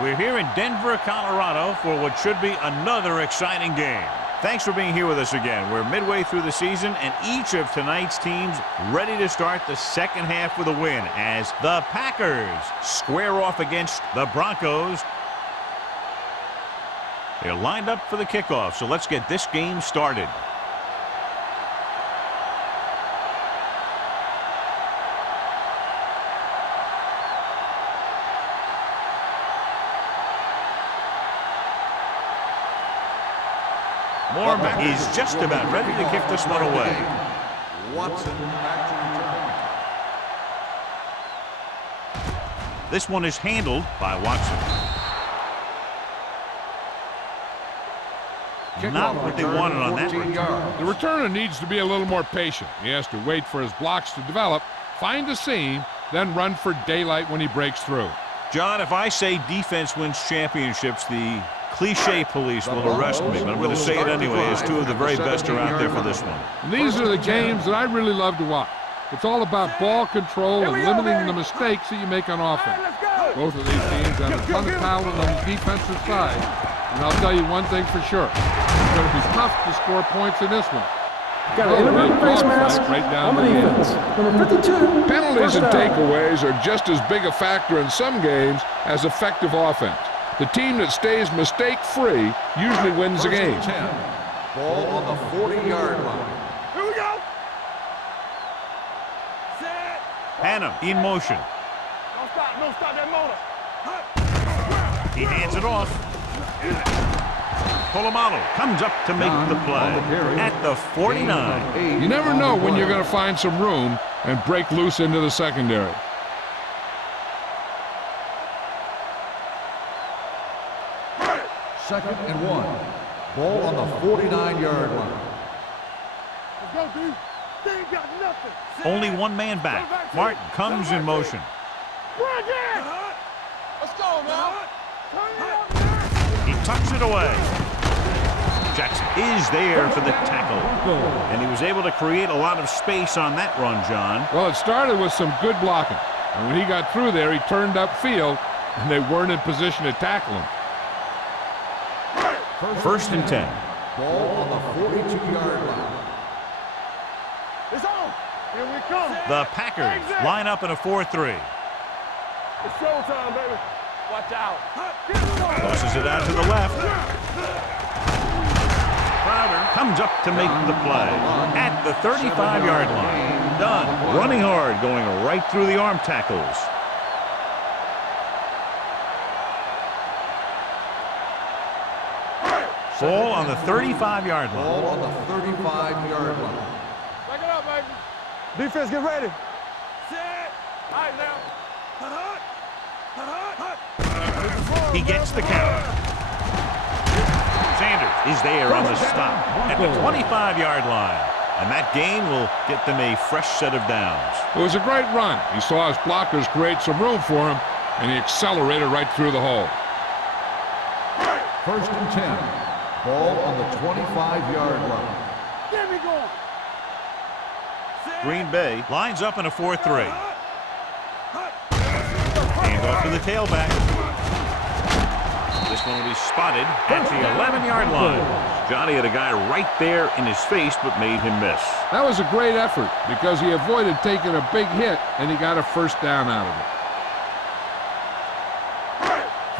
We're here in Denver, Colorado for what should be another exciting game. Thanks for being here with us again. We're midway through the season, and each of tonight's teams ready to start the second half with a win as the Packers square off against the Broncos. They're lined up for the kickoff, so let's get this game started. Morgan is just about ready to kick this one away. Watson back to return. This one is handled by Watson. Not what they wanted on that return. The returner needs to be a little more patient. He has to wait for his blocks to develop, find a seam, then run for daylight when he breaks through. John, if I say defense wins championships, the cliche police will arrest me, but I'm going to say it anyway, as two of the very best are out there for this one. These are the games that I really love to watch. It's all about ball control and limiting the mistakes that you make on offense. Both of these teams have a ton of talent on the defensive side, and I'll tell you one thing for sure. It's going to be tough to score points in this one. Got an inverted face mask right down on the defense. Number 52. Penalties and takeaways are just as big a factor in some games as effective offense. The team that stays mistake-free usually wins the game. 10. Ball on the 40-yard line. Here we go. Set. Hannum in motion. Don't stop that motor. He hands it off. Polamalu comes up to make the play at the 49. You never know when you're going to find some room and break loose into the secondary. Second and 1. Ball on the 49-yard line. Let's go, dude. They ain't got nothing. Only one man back. Martin comes in motion. Run again. Let's go now. Turn it up now. He tucks it away. Jackson is there for the tackle. And he was able to create a lot of space on that run, John. Well, it started with some good blocking. And when he got through there, he turned upfield, and they weren't in position to tackle him. First and 10. Ball on the 42-yard line. It's on. Here we come. The Packers line up in a 4-3. It's showtime, baby. Watch out. Tosses it out to the left. Crowder comes up to make the play at the 35-yard line. Done. Running hard, going right through the arm tackles. Ball on the 35-yard line. Ball on the 35-yard line. Back it up, baby. Defense, get ready. Set. All right, now. He gets the count. Sanders is there on the stop at the 25-yard line. And that gain will get them a fresh set of downs. It was a great run. He saw his blockers create some room for him, and he accelerated right through the hole. First and 10. Ball on the 25-yard line. Get me going. Green Bay lines up in a 4-3. Hand off to the tailback. This one will be spotted at the 11-yard line. Johnny had a guy right there in his face, but made him miss. That was a great effort because he avoided taking a big hit, and he got a first down out of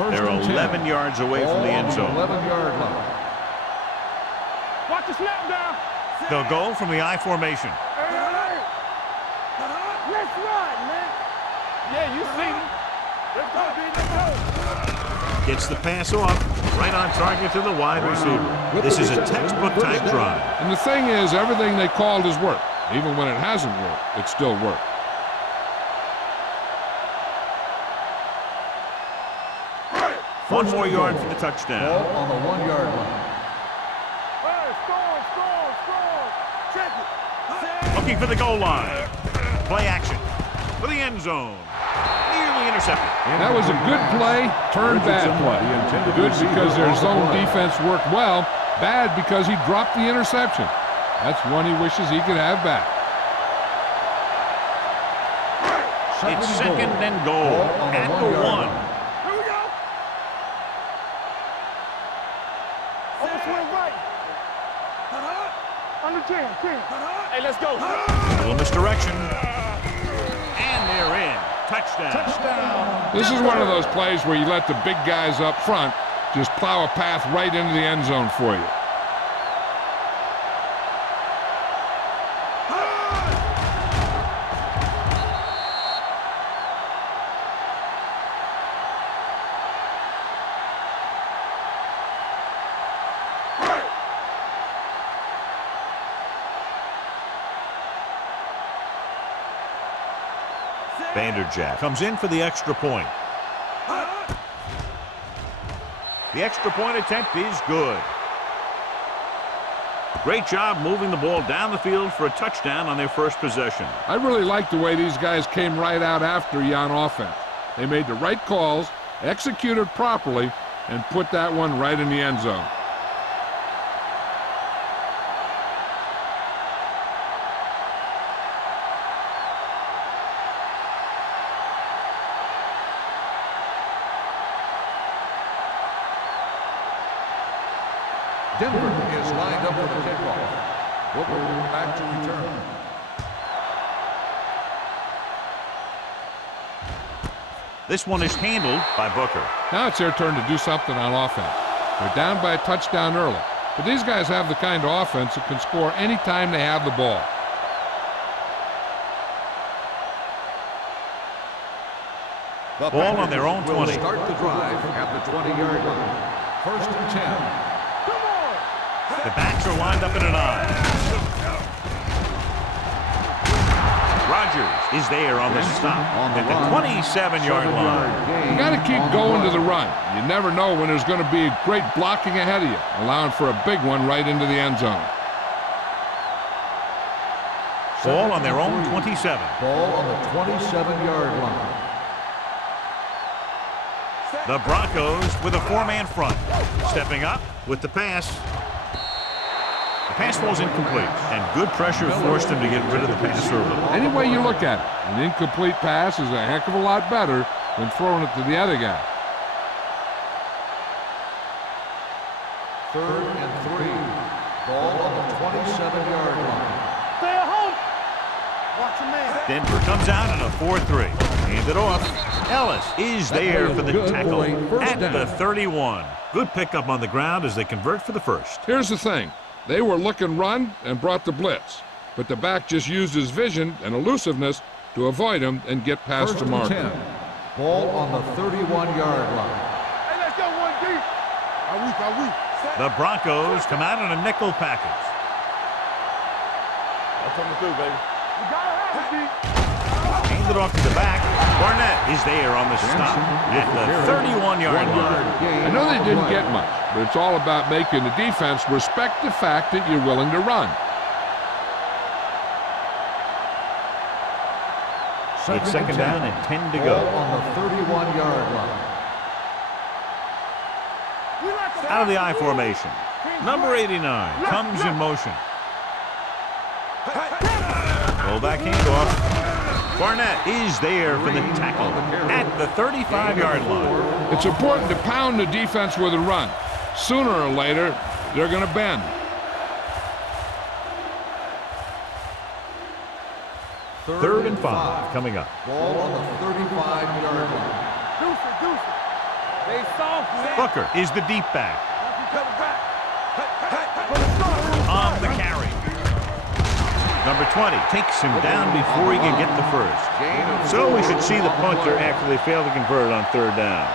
it. They're 11 yards away from the end zone. 11-yard line. Watch the snap down. They'll go from the I formation. Let's run, man. Yeah, you see me. Let's go, dude. Let's go. Gets the pass off. Right on target to the wide receiver. This is a textbook type drive. And the thing is, everything they called has worked. Even when it hasn't worked, it still worked. One more yard for the touchdown. Ball on the 1-yard line. Hey, score. Check it. Set. Looking for the goal line. Play action for the end zone. Nearly intercepted. That was a good play, turned bad play. Good because their zone defense worked well. Bad because he dropped the interception. That's one he wishes he could have back. It's second and goal at the 1. Here we go. Hey, let's go. A little misdirection. And they're in. Touchdown. Touchdown. This is one of those plays where you let the big guys up front just plow a path right into the end zone for you. Vanderjagt comes in for the extra point. The extra point attempt is good. Great job moving the ball down the field for a touchdown on their first possession. I really like the way these guys came right out after you on offense. They made the right calls, executed properly, and put that one right in the end zone. Denver is lined up for the kickoff. Booker back to return. This one is handled by Booker. Now it's their turn to do something on offense. They're down by a touchdown early, but these guys have the kind of offense that can score any time they have the ball. The Ball on their own 20. Start the drive at the 20-yard line. First and 10. The backs are lined up in an I. Rodgers is there on the stop at the 27-yard line. You got to keep going to the run. You never know when there's going to be great blocking ahead of you, allowing for a big one right into the end zone. Ball on their own 27. Ball on the 27-yard line. The Broncos with a four-man front. Stepping up with the pass. The pass falls incomplete, and good pressure forced him to get rid of the pass early. Any way you look at it, an incomplete pass is a heck of a lot better than throwing it to the other guy. 3rd and 3. Ball on the 27-yard line. Stay at home. Watch your man. Denver comes out in a 4-3. Hand it off. Ellis is there for the tackle at the 31. Good pickup on the ground as they convert for the first. Here's the thing. They were looking run and brought the blitz, but the back just used his vision and elusiveness to avoid him and get past the marker. 10. Ball on the 31-yard line. Hey, let's go, 1D. Are we? The Broncos come out in a nickel package. That's coming through, baby. You gotta have it, D. Hand it off to the back. Barnett is there on the stop at the 31-yard line. I know they didn't get much, but it's all about making the defense respect the fact that you're willing to run. It's second down and 10 to Ball go. on the 31-yard line. Out of the I formation. Number 89 comes in motion. Fullback handoff. Barnett is there for the tackle at the 35-yard line. It's important to pound the defense with a run. Sooner or later, they're going to bend. Third and 5 coming up. Ball on the 35-yard line. They soft, man. Booker is the deep back. Coming back. On the carry. Number 20 takes him down before he can get the first. So we should see the punter after they fail to convert on third down.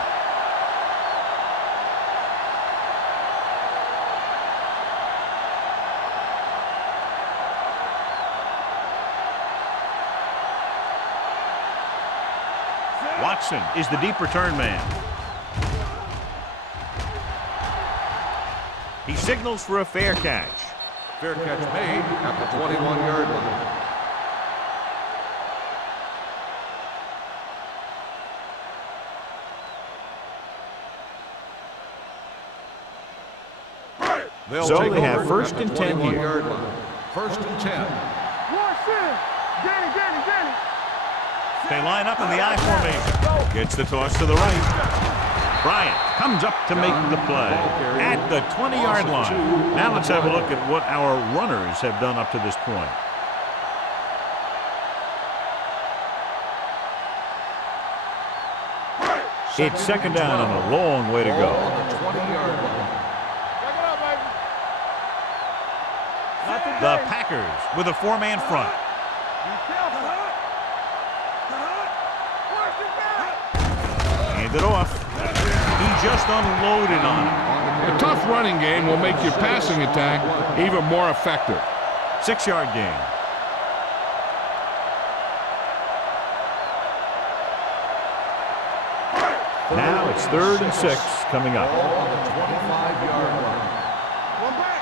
Watson is the deep return man. He signals for a fair catch. Fair catch made at the 21-yard line. So they have first and 10 here. Yard line. First and 10. Watch in. Get it. They line up in the I formation. Gets the toss to the right. Bryant comes up to make the play at the 20-yard line. Now let's have a look at what our runners have done up to this point. It's second down and a long way to go. The Packers with a four-man front. Hand it off. He just unloaded on it. A tough running game will make your passing attack even more effective. 6-yard gain. Now it's 3rd and 6 coming up. On the 25-yard line. One back.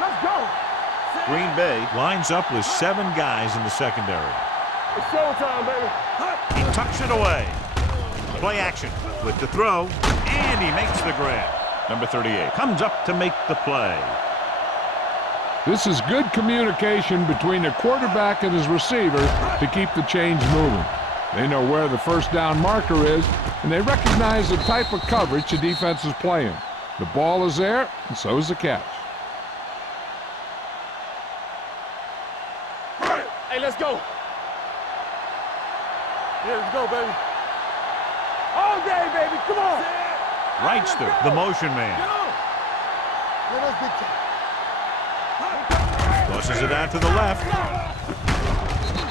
Let's go. Green Bay lines up with 7 guys in the secondary. It's showtime, baby. He tucks it away. Play action with the throw, and he makes the grab. Number 38 comes up to make the play. This is good communication between the quarterback and his receiver to keep the chains moving. They know where the first down marker is, and they recognize the type of coverage the defense is playing. The ball is there, and so is the catch. Hey, let's go. Yeah, let's go, baby. All day, baby. Come on. Wrightster, the motion man. Let us get Tosses it out to the left.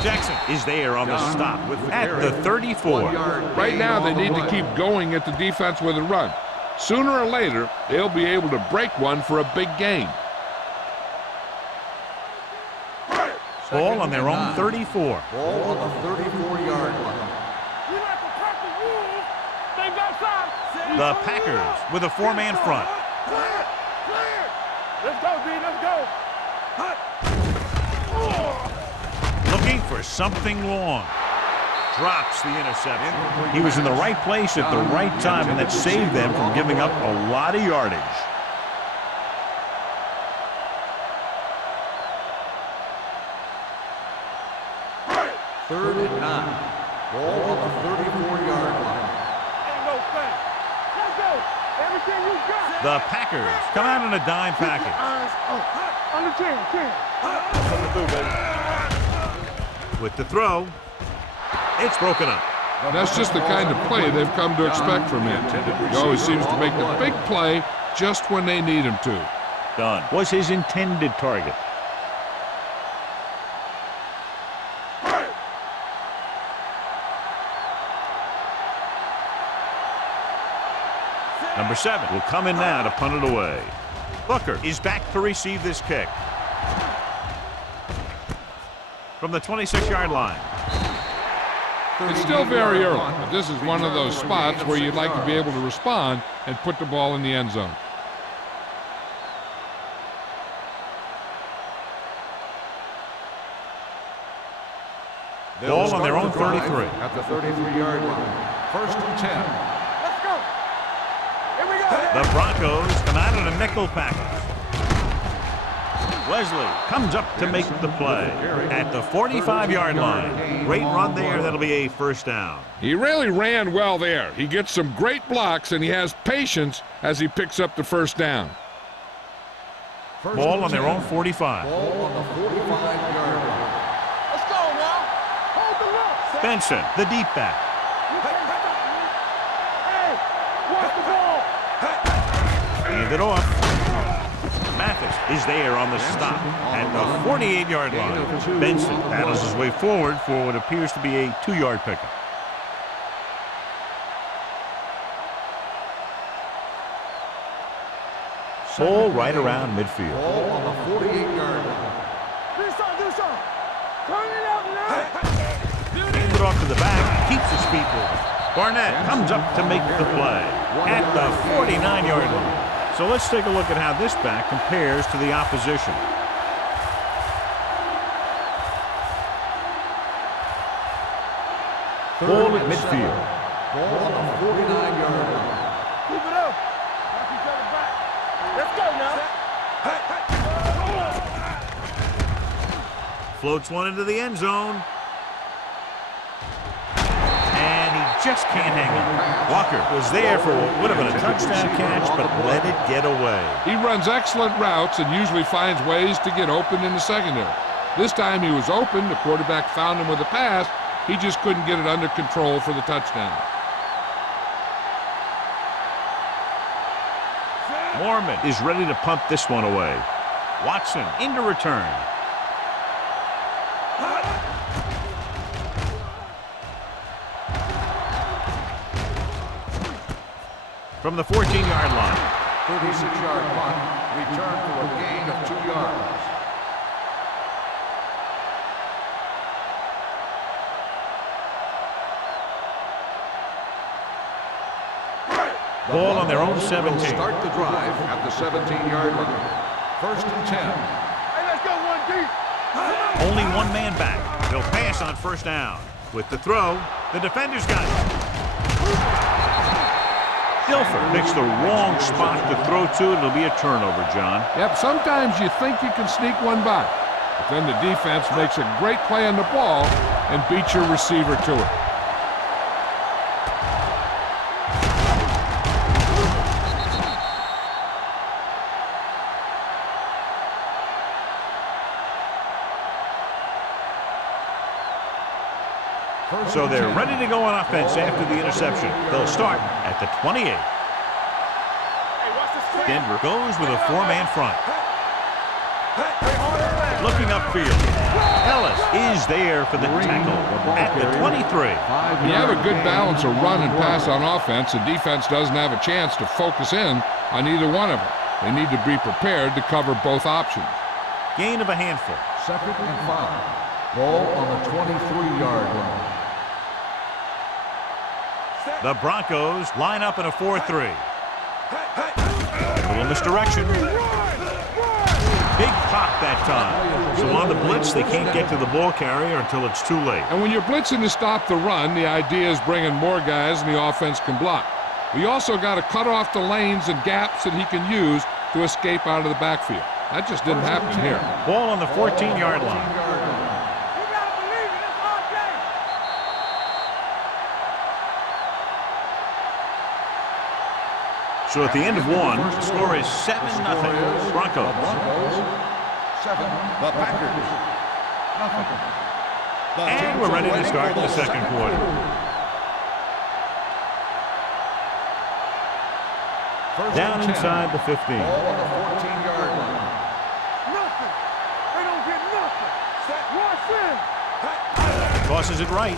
Jackson is there on the stop at the 34. Right now, they need to keep going at the defense with a run. Sooner or later, they'll be able to break one for a big gain. Ball on their own 34. Ball on the 34-yard line. We like to practice rules. Things outside. The Packers with a four-man front. Clear. Clear. Let's go, D. Let's go. Looking for something long. Drops the interception. He was in the right place at the right time, and that saved them from giving up a lot of yardage. Third and 9. Ball on the 34-yard line. Ain't no thing. Let's go. Everything you got. The Packers come out in a dime package. Eyes up. On the 10. Something to do, baby. With the throw, it's broken up. That's just the kind of play they've come to expect from him. He always seems to make the big play just when they need him to. Dunn was his intended target. Number 7 will come in now to punt it away. Booker is back to receive this kick. From the 26-yard line. It's still very early, but this is one of those spots where you'd like to be able to respond and put the ball in the end zone. Ball on their own 33. At the 33-yard line. First and 10. Let's go. Here we go. The Broncos come out in a nickel package. Wesley comes up to make the play at the 45-yard line. Great run there. That'll be a first down. He really ran well there. He gets some great blocks, and he has patience as he picks up the first down. Ball on their own 45. Ball on the 45-yard line. Let's go now. Hold the look. Benson, the deep back. Hey, watch the ball. Hand it off. Mathis is there on the stop at the 48-yard line. Benson battles his way forward for what appears to be a 2-yard pickup. Ball right around midfield. Ball on the 48-yard line. Do something. Turn it out now. Hand it off to the back. Keeps his feet moving. Barnett comes up to make the play at the 49-yard line. So let's take a look at how this back compares to the opposition. Ball at midfield. Ball on the 49-yard line. Keep it up. Knock each other back. Let's go now. Floats one into the end zone. And he just can't hang on. Walker was there for what would have been a touchdown catch, but let it get away. He runs excellent routes and usually finds ways to get open in the secondary. This time he was open. The quarterback found him with a pass. He just couldn't get it under control for the touchdown. Mormon is ready to punt this one away. Watson into return. From the 14-yard line. 36-yard punt, return for a gain of 2 yards. Ball on their own 17. Start the drive at the 17-yard line. 1st and 10. Hey, let's go one deep. Only one man back. They'll pass on 1st down. With the throw, the defender's got it. Dilfer picks the wrong spot to throw to. It'll be a turnover, John. Yep, sometimes you think you can sneak one by, but then the defense makes a great play on the ball and beats your receiver to it. So they're ready to go on offense after the interception. They'll start at the 28. Denver goes with a 4-man front. Looking upfield. Ellis is there for the tackle at the 23. When you have a good balance of run and pass on offense, the defense doesn't have a chance to focus in on either one of them. They need to be prepared to cover both options. Gain of a handful. 2nd and 5. Ball on the 23-yard line. The Broncos line up in a 4-3. Little misdirection. Big pop that time. So on the blitz, they can't get to the ball carrier until it's too late. And when you're blitzing to stop the run, the idea is bringing more guys and the offense can block. We also got to cut off the lanes and gaps that he can use to escape out of the backfield. That just didn't happen here. Ball on the 14-yard line. So at the end of one, the score is 7-0 Broncos. 7, the Packers. Nothing. And we're ready to start the second quarter. Down inside the 15. Ball on the 14-yard line. Nothing. They don't get nothing. Watch in. Tosses it right.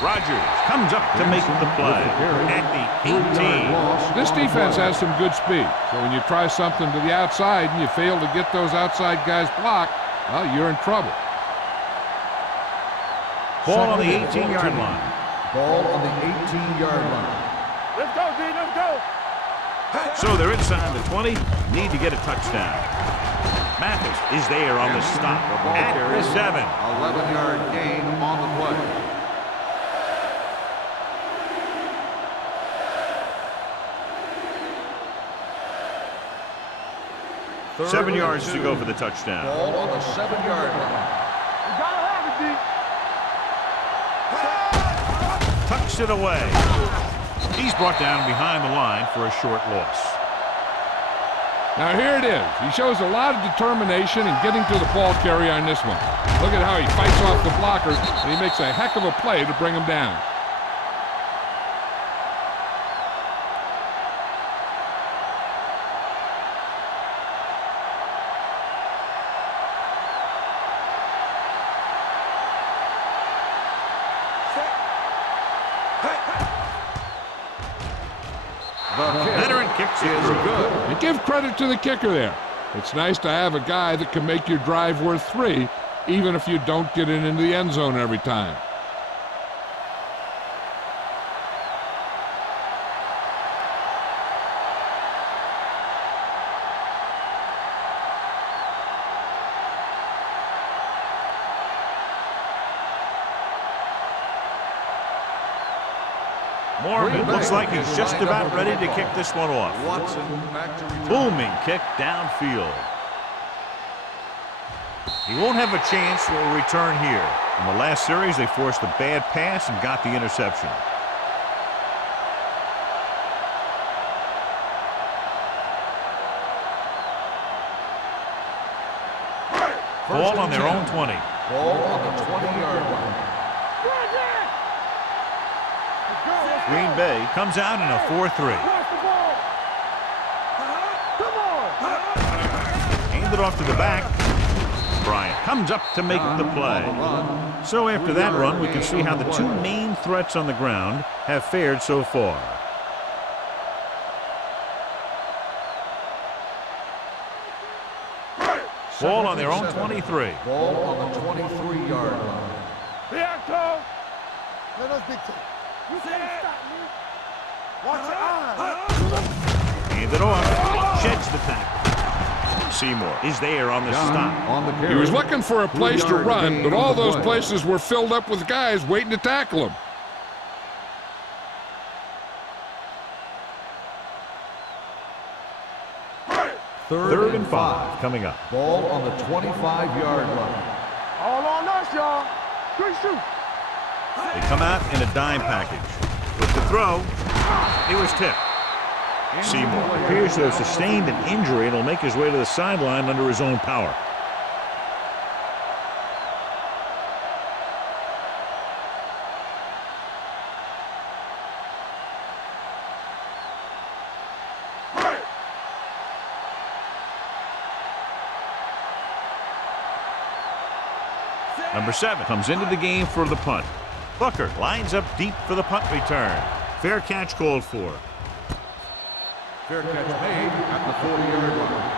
Rogers comes up to make the play at the 18. This defense has some good speed, so when you try something to the outside and you fail to get those outside guys blocked, well, you're in trouble. Ball on the 18-yard line. Ball on the 18-yard line. Let's go, D. Let's go. So they're inside the 20. Need to get a touchdown. Mathis is there on the stop at the 7. 11-yard gain on the play. 7 yards to go for the touchdown. Ball on the 7-yard line. You gotta have it, D. Tucks it away. He's brought down behind the line for a short loss. Now here it is. He shows a lot of determination in getting to the ball carrier on this one. Look at how he fights off the blockers, and he makes a heck of a play to bring him down. Veteran kicks it through. Good. And give credit to the kicker there. It's nice to have a guy that can make your drive worth 3, even if you don't get it into the end zone every time. Mormon looks like he's just about ready to kick this one off. Watson back to return. Booming kick downfield. He won't have a chance for a return here. In the last series, they forced a bad pass and got the interception. Ball on their own 20. Ball on the 20-yard line. Green Bay comes out in a 4-3. Hand it off to the back. Bryant comes up to make the play. So after that run, we can see how the two main threats on the ground have fared so far. Ball on their own 23. Ball on the 23-yard line. Bianco! Let us dictate. You can't stop me. Watch your eyes. Hand it off. Sheds the tackle. Seymour is there on the stop. He was looking for a place to run, but all those places were filled up with guys waiting to tackle him. Third and 5 coming up. Ball on the 25-yard line. All on us, y'all. Quick shoot. They come out in a dime package. With the throw, he was tipped. Seymour appears to have sustained an injury and will make his way to the sideline under his own power. Number 7 comes into the game for the punt. Booker lines up deep for the punt return. Fair catch called for. Fair catch made at the 40-yard line.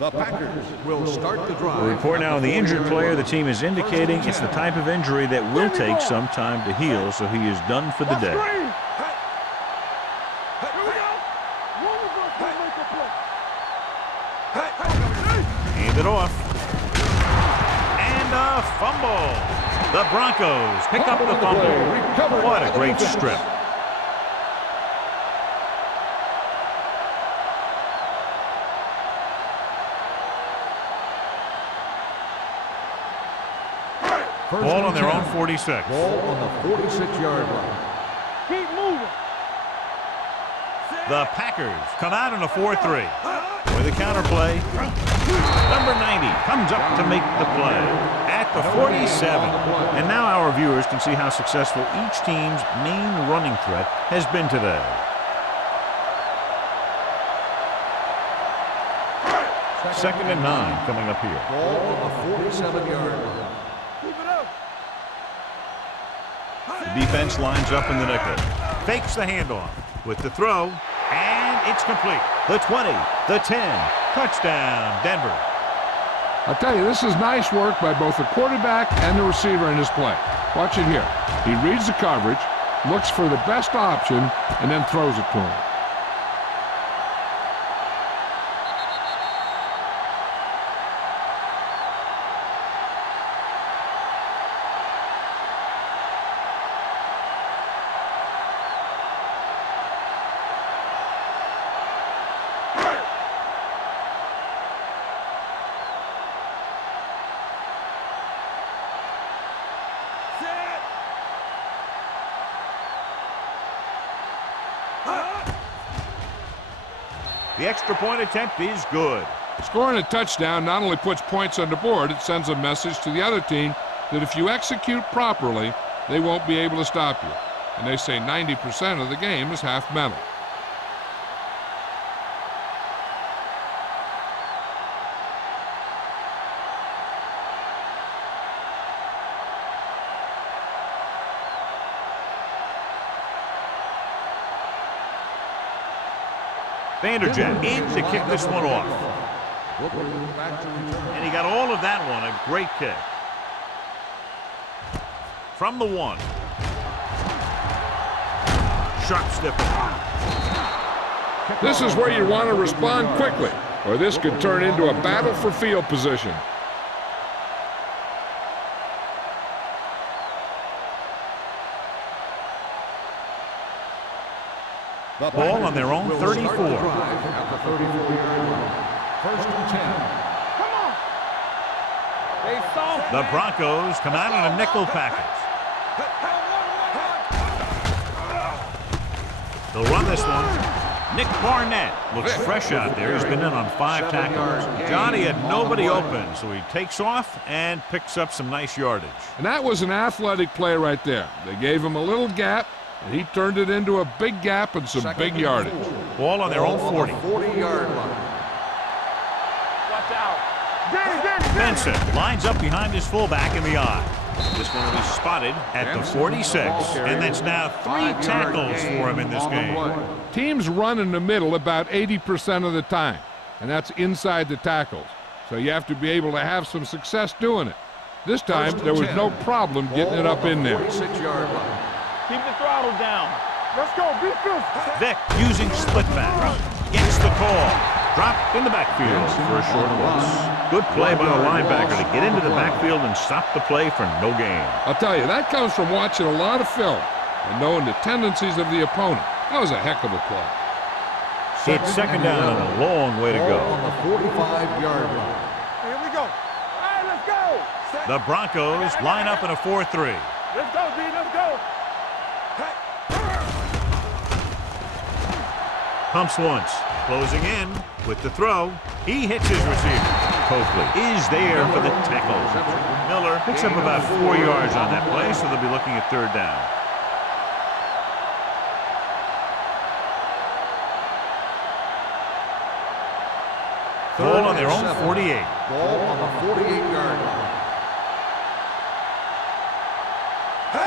The Packers will start the drive. A report now on the injured player. The team is indicating it's the type of injury that will take some time to heal, so he is done for the day. Hand it off. And a fumble. The Broncos pick up the fumble. What a great strip. Ball on their own 46. Ball on the 46-yard line. Keep moving. The Packers come out in a 4-3. With a counter play. Number 90 comes up to make the play at the 47. And now our viewers can see how successful each team's main running threat has been today. Second and 9 coming up here. Ball on the 47-yard line. Keep it up. The defense lines up in the nickel. Fakes the handoff with the throw. And it's complete. The 20, the 10. Touchdown, Denver. I'll tell you, this is nice work by both the quarterback and the receiver in this play. Watch it here. He reads the coverage, looks for the best option, and then throws it to him. The extra point attempt is good. Scoring a touchdown not only puts points on the board, it sends a message to the other team that if you execute properly, they won't be able to stop you. And they say 90% of the game is half mental. Vanderjagt in to kick this one off. And he got all of that one. A great kick. From the 1. Sharp snipper. This is where you want to respond quickly, or this could turn into a battle for field position. The Ball on their own will 34. start the drive at the 34-yard line. First and 10. Come on. They soft. The Broncos come out in a nickel package. They'll run this one. Nick Barnett looks fresh out there. He's been in on 5 tackles. Johnny had nobody open, so he takes off and picks up some nice yardage. And that was an athletic play right there. They gave him a little gap, and he turned it into a big gap and some big yardage. Ball on their own 40. 40-yard line. Watch out. Danny. Benson lines up behind his fullback in the eye. This one will be spotted at the 46, and that's now 3 tackles for him in this game. Teams run in the middle about 80% of the time, and that's inside the tackles. So you have to be able to have some success doing it. This time, there was no problem getting it up in there. 46-yard line. Keep the throttle down. Let's go. Be fierce. Vick using split back. Gets the call. Dropped in the backfield for a short loss. Good play by the linebacker to get into the backfield and stop the play for no gain. I'll tell you, that comes from watching a lot of film and knowing the tendencies of the opponent. That was a heck of a play. It's second down and a long way to go. On the 45-yard line. Here we go. All right, let's go. The Broncos line up in a 4-3. Let's go, D. Let's go. Pumps once. Closing in with the throw. He hits his receiver. Coakley is there for the tackle. Miller picks up about 4 yards on that play, so they'll be looking at third down. Ball on their own 48. Ball on the 48-yard line.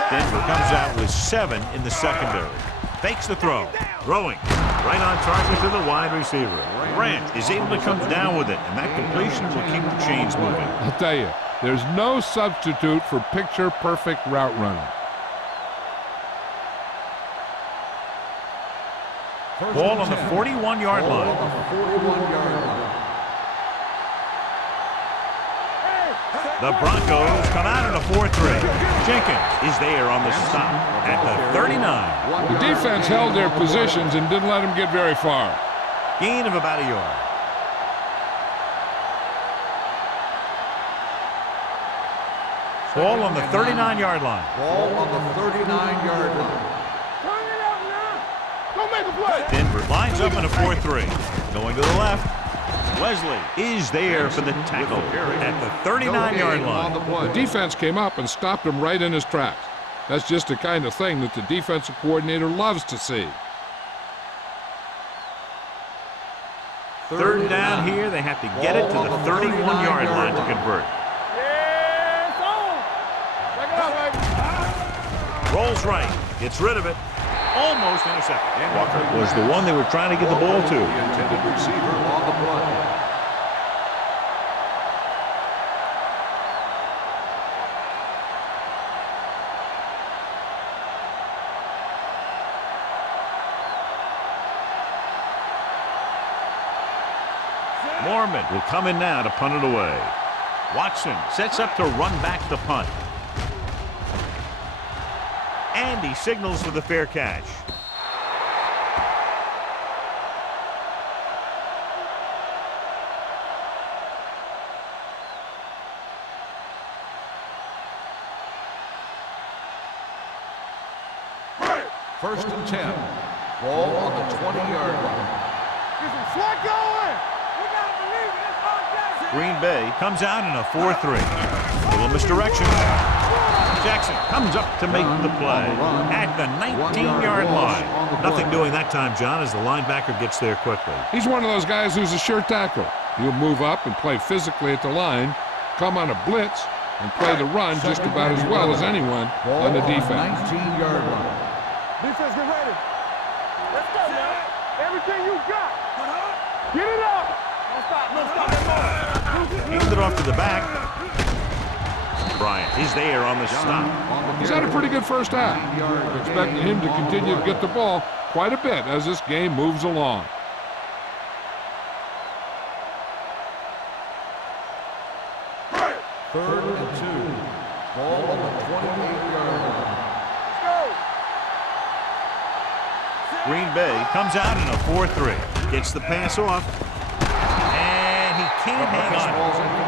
Denver comes out with 7 in the secondary. Fakes the throw. Throwing. Right on target to the wide receiver. Grant is able to come down with it, and that completion will keep the chains moving. I'll tell you, there's no substitute for picture-perfect route running. Ball on the 41-yard line. 41-yard line. The Broncos come out in a 4-3. Jenkins is there on the stop at the 39. The defense held their positions and didn't let them get very far. Gain of about a yard. Ball on the 39-yard line. Ball on the 39-yard line. Turn it out now. Don't make a play. Denver lines up in a 4-3. Going to the left. Wesley is there for the tackle at the 39-yard line. The defense came up and stopped him right in his tracks. That's just the kind of thing that the defensive coordinator loves to see. Third down here. They have to get it to the 31-yard line to convert. Yeah, it's on. Check it out, baby. Rolls right. Gets rid of it. Almost intercepted. Walker was the one they were trying to get the ball to. The intended receiver on the play. Mormon will come in now to punt it away. Watson sets up to run back the punt. And he signals for the fair catch. First and 10. Ball on the 20-yard line. Get some sweat going. We got to believe it. It's on Jackson. Green Bay comes out in a 4-3. Little misdirection. Jackson comes up to make the play at the 19-yard line. Nothing doing that time, John, as the linebacker gets there quickly. He's one of those guys who's a sure tackler. He'll move up and play physically at the line, come on a blitz, and play the run just about as well as anyone on the defense. 19-yard line. Defense, get ready. Let's go, man. Everything you got. Get it up. Don't stop. Don't stop. Hands it off to the back. Bryant is there on the stop. He's had a pretty good first half. We're expecting him to continue to get the ball quite a bit as this game moves along. Third and 2. Ball on the 28-yard line. Let's go. Green Bay comes out in a 4-3. Gets the pass off. And he can't hang on.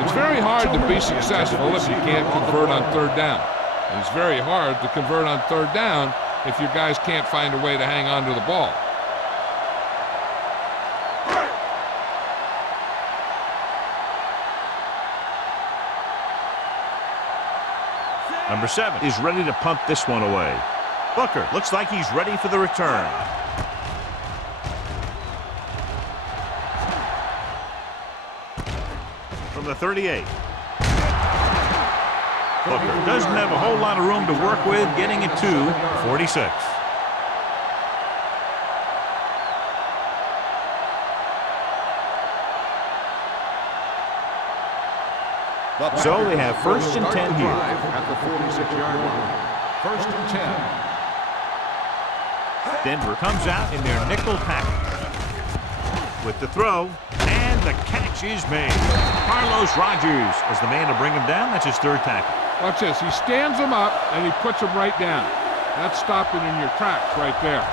It's very hard to be successful if you can't convert on third down. And it's very hard to convert on third down if your guys can't find a way to hang on to the ball. Number 7 is ready to punt this one away. Booker looks like he's ready for the return. From the 38. Booker doesn't have a whole lot of room to work with, getting it to 46. So they have 1st and 10 here. At the 46-yard line. 1st and 10. Denver comes out in their nickel package. With the throw, and the catch is made. Carlos Rogers is the man to bring him down. That's his 3rd tackle. Watch this. He stands him up, and he puts him right down. That's stopping in your tracks right there.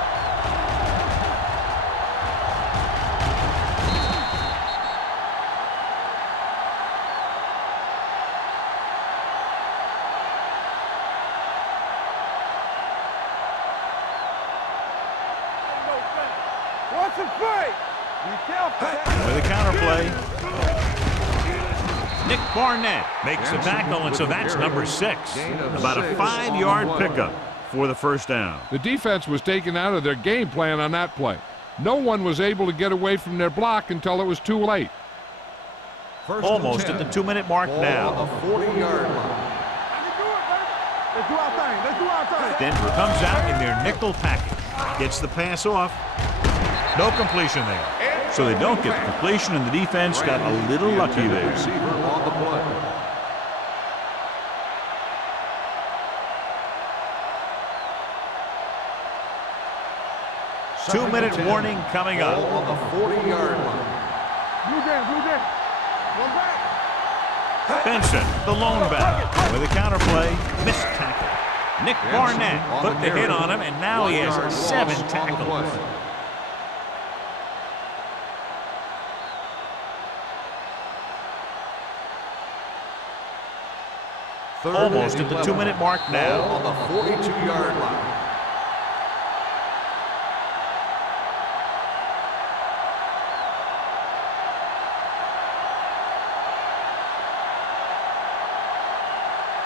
Watch him play. Be careful. With a counter play. Nick Barnett makes the tackle, and so that's number 6. About a 5-yard pickup for the 1st down. The defense was taken out of their game plan on that play. No one was able to get away from their block until it was too late. Almost at the 2-minute mark now. On the 40-yard line. Let's do our thing. Let's do our thing. Denver comes out in their nickel package. Gets the pass off. No completion there. So they don't get the completion, and the defense got a little lucky there. Receiver on the play. Two-minute warning coming Ball up. on the 40-yard line. Blue game, blue game. One back. Benson, the lone back, with a counter play, missed tackle. Nick Barnett put the hit on him, and now he has 7 tackles. Almost at the 2-minute mark now. On the 42-yard line.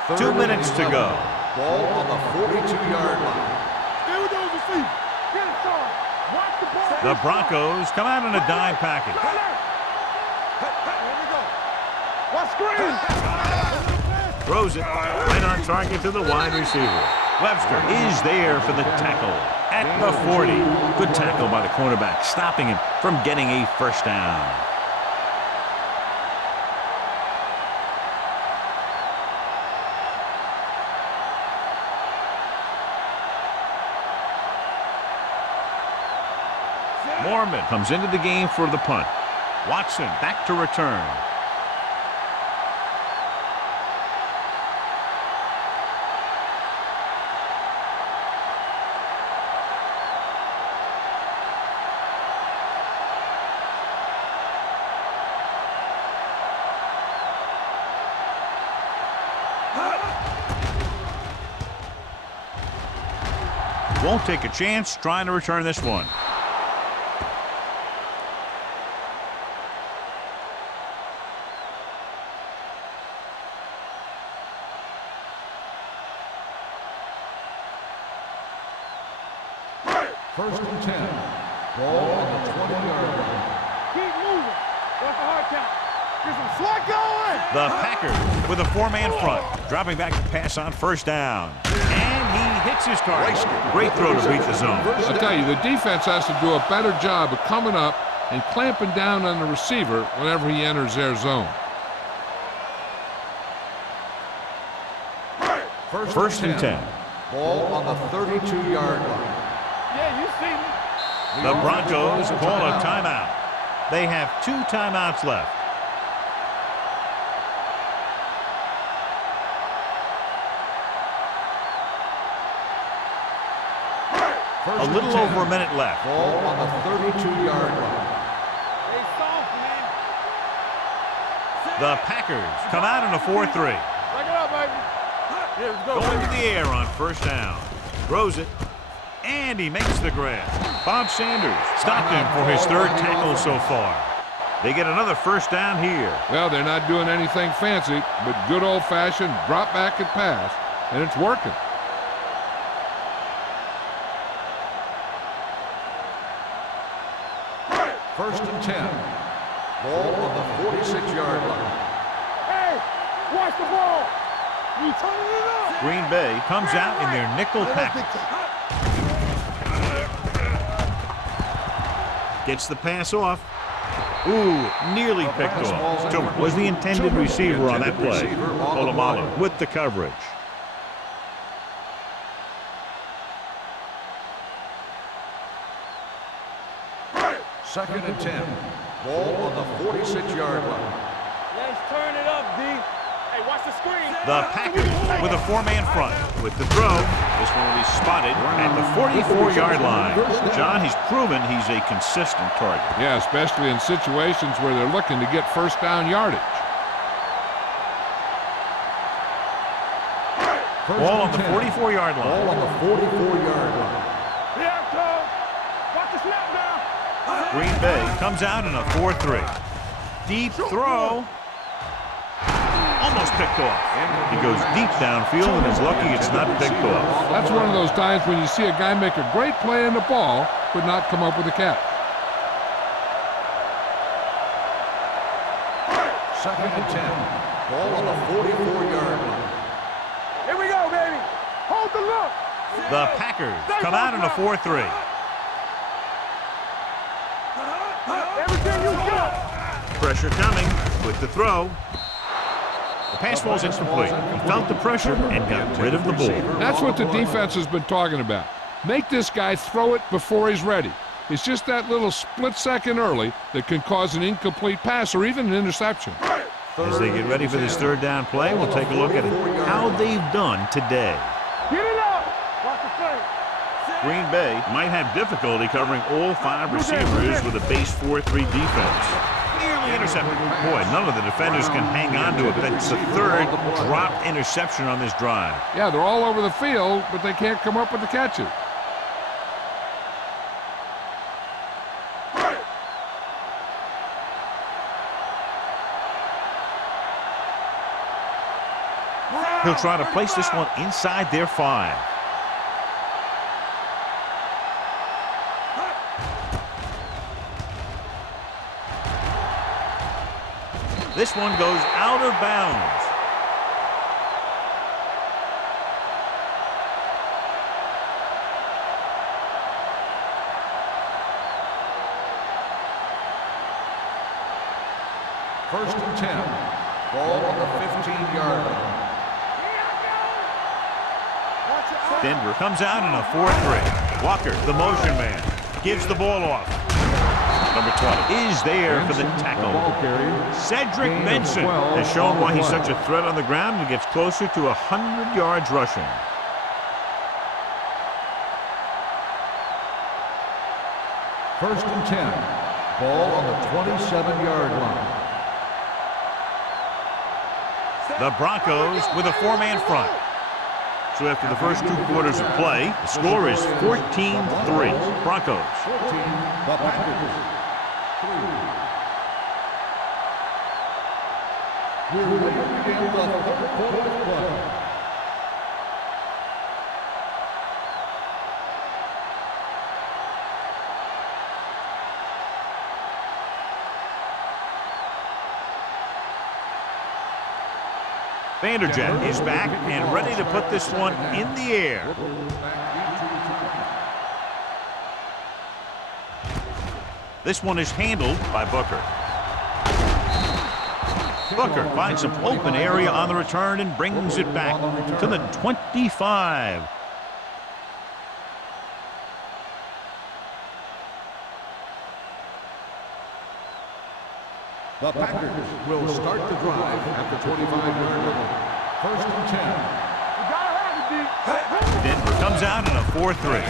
Third 2 minutes to go. Ball on the 42-yard line. Stay with those receivers. Get it, Sean. Watch the ball. The Broncos come out in a dime package. Here we go. Watch screen. Throws it right on target to the wide receiver. Webster is there for the tackle at the 40. Good tackle by the cornerback, stopping him from getting a 1st down. Mormon comes into the game for the punt. Watson back to return. Won't take a chance trying to return this one. First and 10. Ball on the 20-yard line. Keep moving. What's the hard count? Get some slot going. The Packers with a 4-man front, dropping back to pass on 1st down. And he hits his target. Great throw to beat the zone. I'll tell you, the defense has to do a better job of coming up and clamping down on the receiver whenever he enters their zone. First and 10. Ball on the 32-yard line. Yeah, you see me. The Broncos call a timeout. They have 2 timeouts left. A little over a minute left. Ball on the 32-yard line. Stay soft, man. The Packers come out in a 4-3. Back it up, baby. Yeah, let's go. Going to the air on first down. Throws it. And he makes the grab. Bob Sanders stopped him for his third tackle so far. They get another first down here. Well, they're not doing anything fancy, but good old-fashioned drop back and pass, and it's working. First and 10. Ball on the 46-yard line. Hey, watch the ball. You turning it up. Green Bay comes out in their nickel package. Gets the pass off. Ooh, nearly picked off. Toomer was the intended receiver on that play. Polamalu with the coverage. Second and 10. Ball on the 46-yard line. Let's turn it up, D. Hey, watch the screen. The Packers with a four-man front. With the throw, this one will be spotted at the 44-yard line. John, he's proven he's a consistent target. Yeah, especially in situations where they're looking to get first down yardage. Ball on the 44-yard line. Ball on the 44-yard line. Yeah, Cole. Watch the snap down. Green Bay comes out in a 4-3. Deep throw. Almost picked off. He goes deep downfield and is lucky it's not picked off. That's one of those times when you see a guy make a great play in the ball, but not come up with a catch. Second and 10. Ball on the 44-yard line. Here we go, baby. Hold the look. The Packers come out in a 4-3. Everything you got. Pressure coming with the throw. The pass falls incomplete. He felt the pressure and got rid of the ball. That's what the defense has been talking about. Make this guy throw it before he's ready. It's just that little split second early that can cause an incomplete pass or even an interception. As they get ready for this third down play, we'll take a look at how they've done today. Get it up. Watch the play. Green Bay might have difficulty covering all five receivers with a base 4-3 defense. Nearly intercepted. Boy, none of the defenders can hang on to it. That's the third dropped interception on this drive. Yeah, they're all over the field, but they can't come up with the catches. He'll try to place this one inside their 5. This one goes out of bounds. First and 10. Ball on the 15-yard line. Denver comes out in a 4-3. Walker, the motion man, gives the ball off. Number 20 is there for the tackle. Cedric Benson has shown why he's such a threat on the ground and gets closer to 100 yards rushing. First and 10. Ball on the 27-yard line. The Broncos with a four-man front. So after the first 2 quarters of play, the score is 14-3. Broncos. 14, the Packers. 3. We're ready to begin the third quarter of play. Vanderjagt is back and ready to put this one in the air. This one is handled by Booker. Booker finds some open area on the return and brings it back to the 25. The Packers will start the drive at the 25-yard line. First and 10. You gotta have it, D. Denver comes out in a 4-3.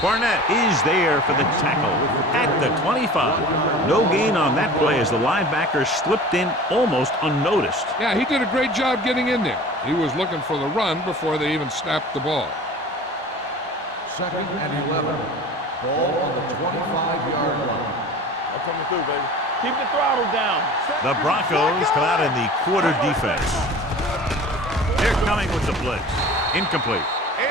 Barnett is there for the tackle at the 25. No gain on that play as the linebacker slipped in almost unnoticed. Yeah, he did a great job getting in there. He was looking for the run before they even snapped the ball. 2nd and 11. Ball on the 25-yard line. I'm coming through, baby. Keep the throttle down. The Broncos come out in the quarter defense. They're coming with the blitz. Incomplete.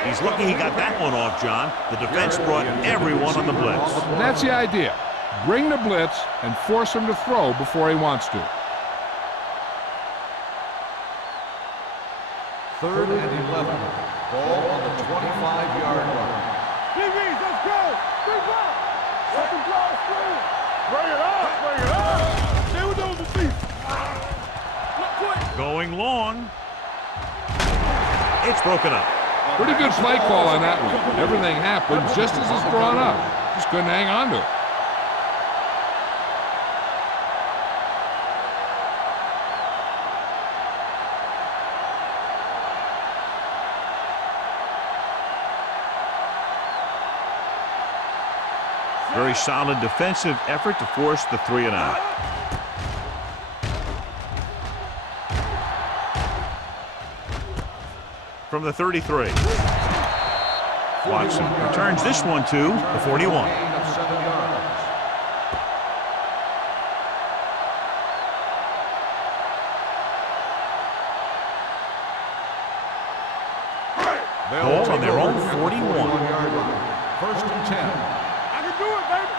He's lucky he got that one off, John. The defense brought everyone on the blitz. And that's the idea. Bring the blitz and force him to throw before he wants to. 3rd and 11. Ball on the 25-yard line. DBs, let's go. Big block. Second block, screen. Bring it up. Bring it up. Stay with those receivers. Look quick. Going long. It's broken up. Pretty good play call on that one. Everything happened just as it's drawn up. Just couldn't hang on to it. Very solid defensive effort to force the 3 and out. From the 33. Watson returns this one to the 41. Gain of 7 yards. Ball on their own 41. 41-yard line. 1st and 10. I can do it, baby.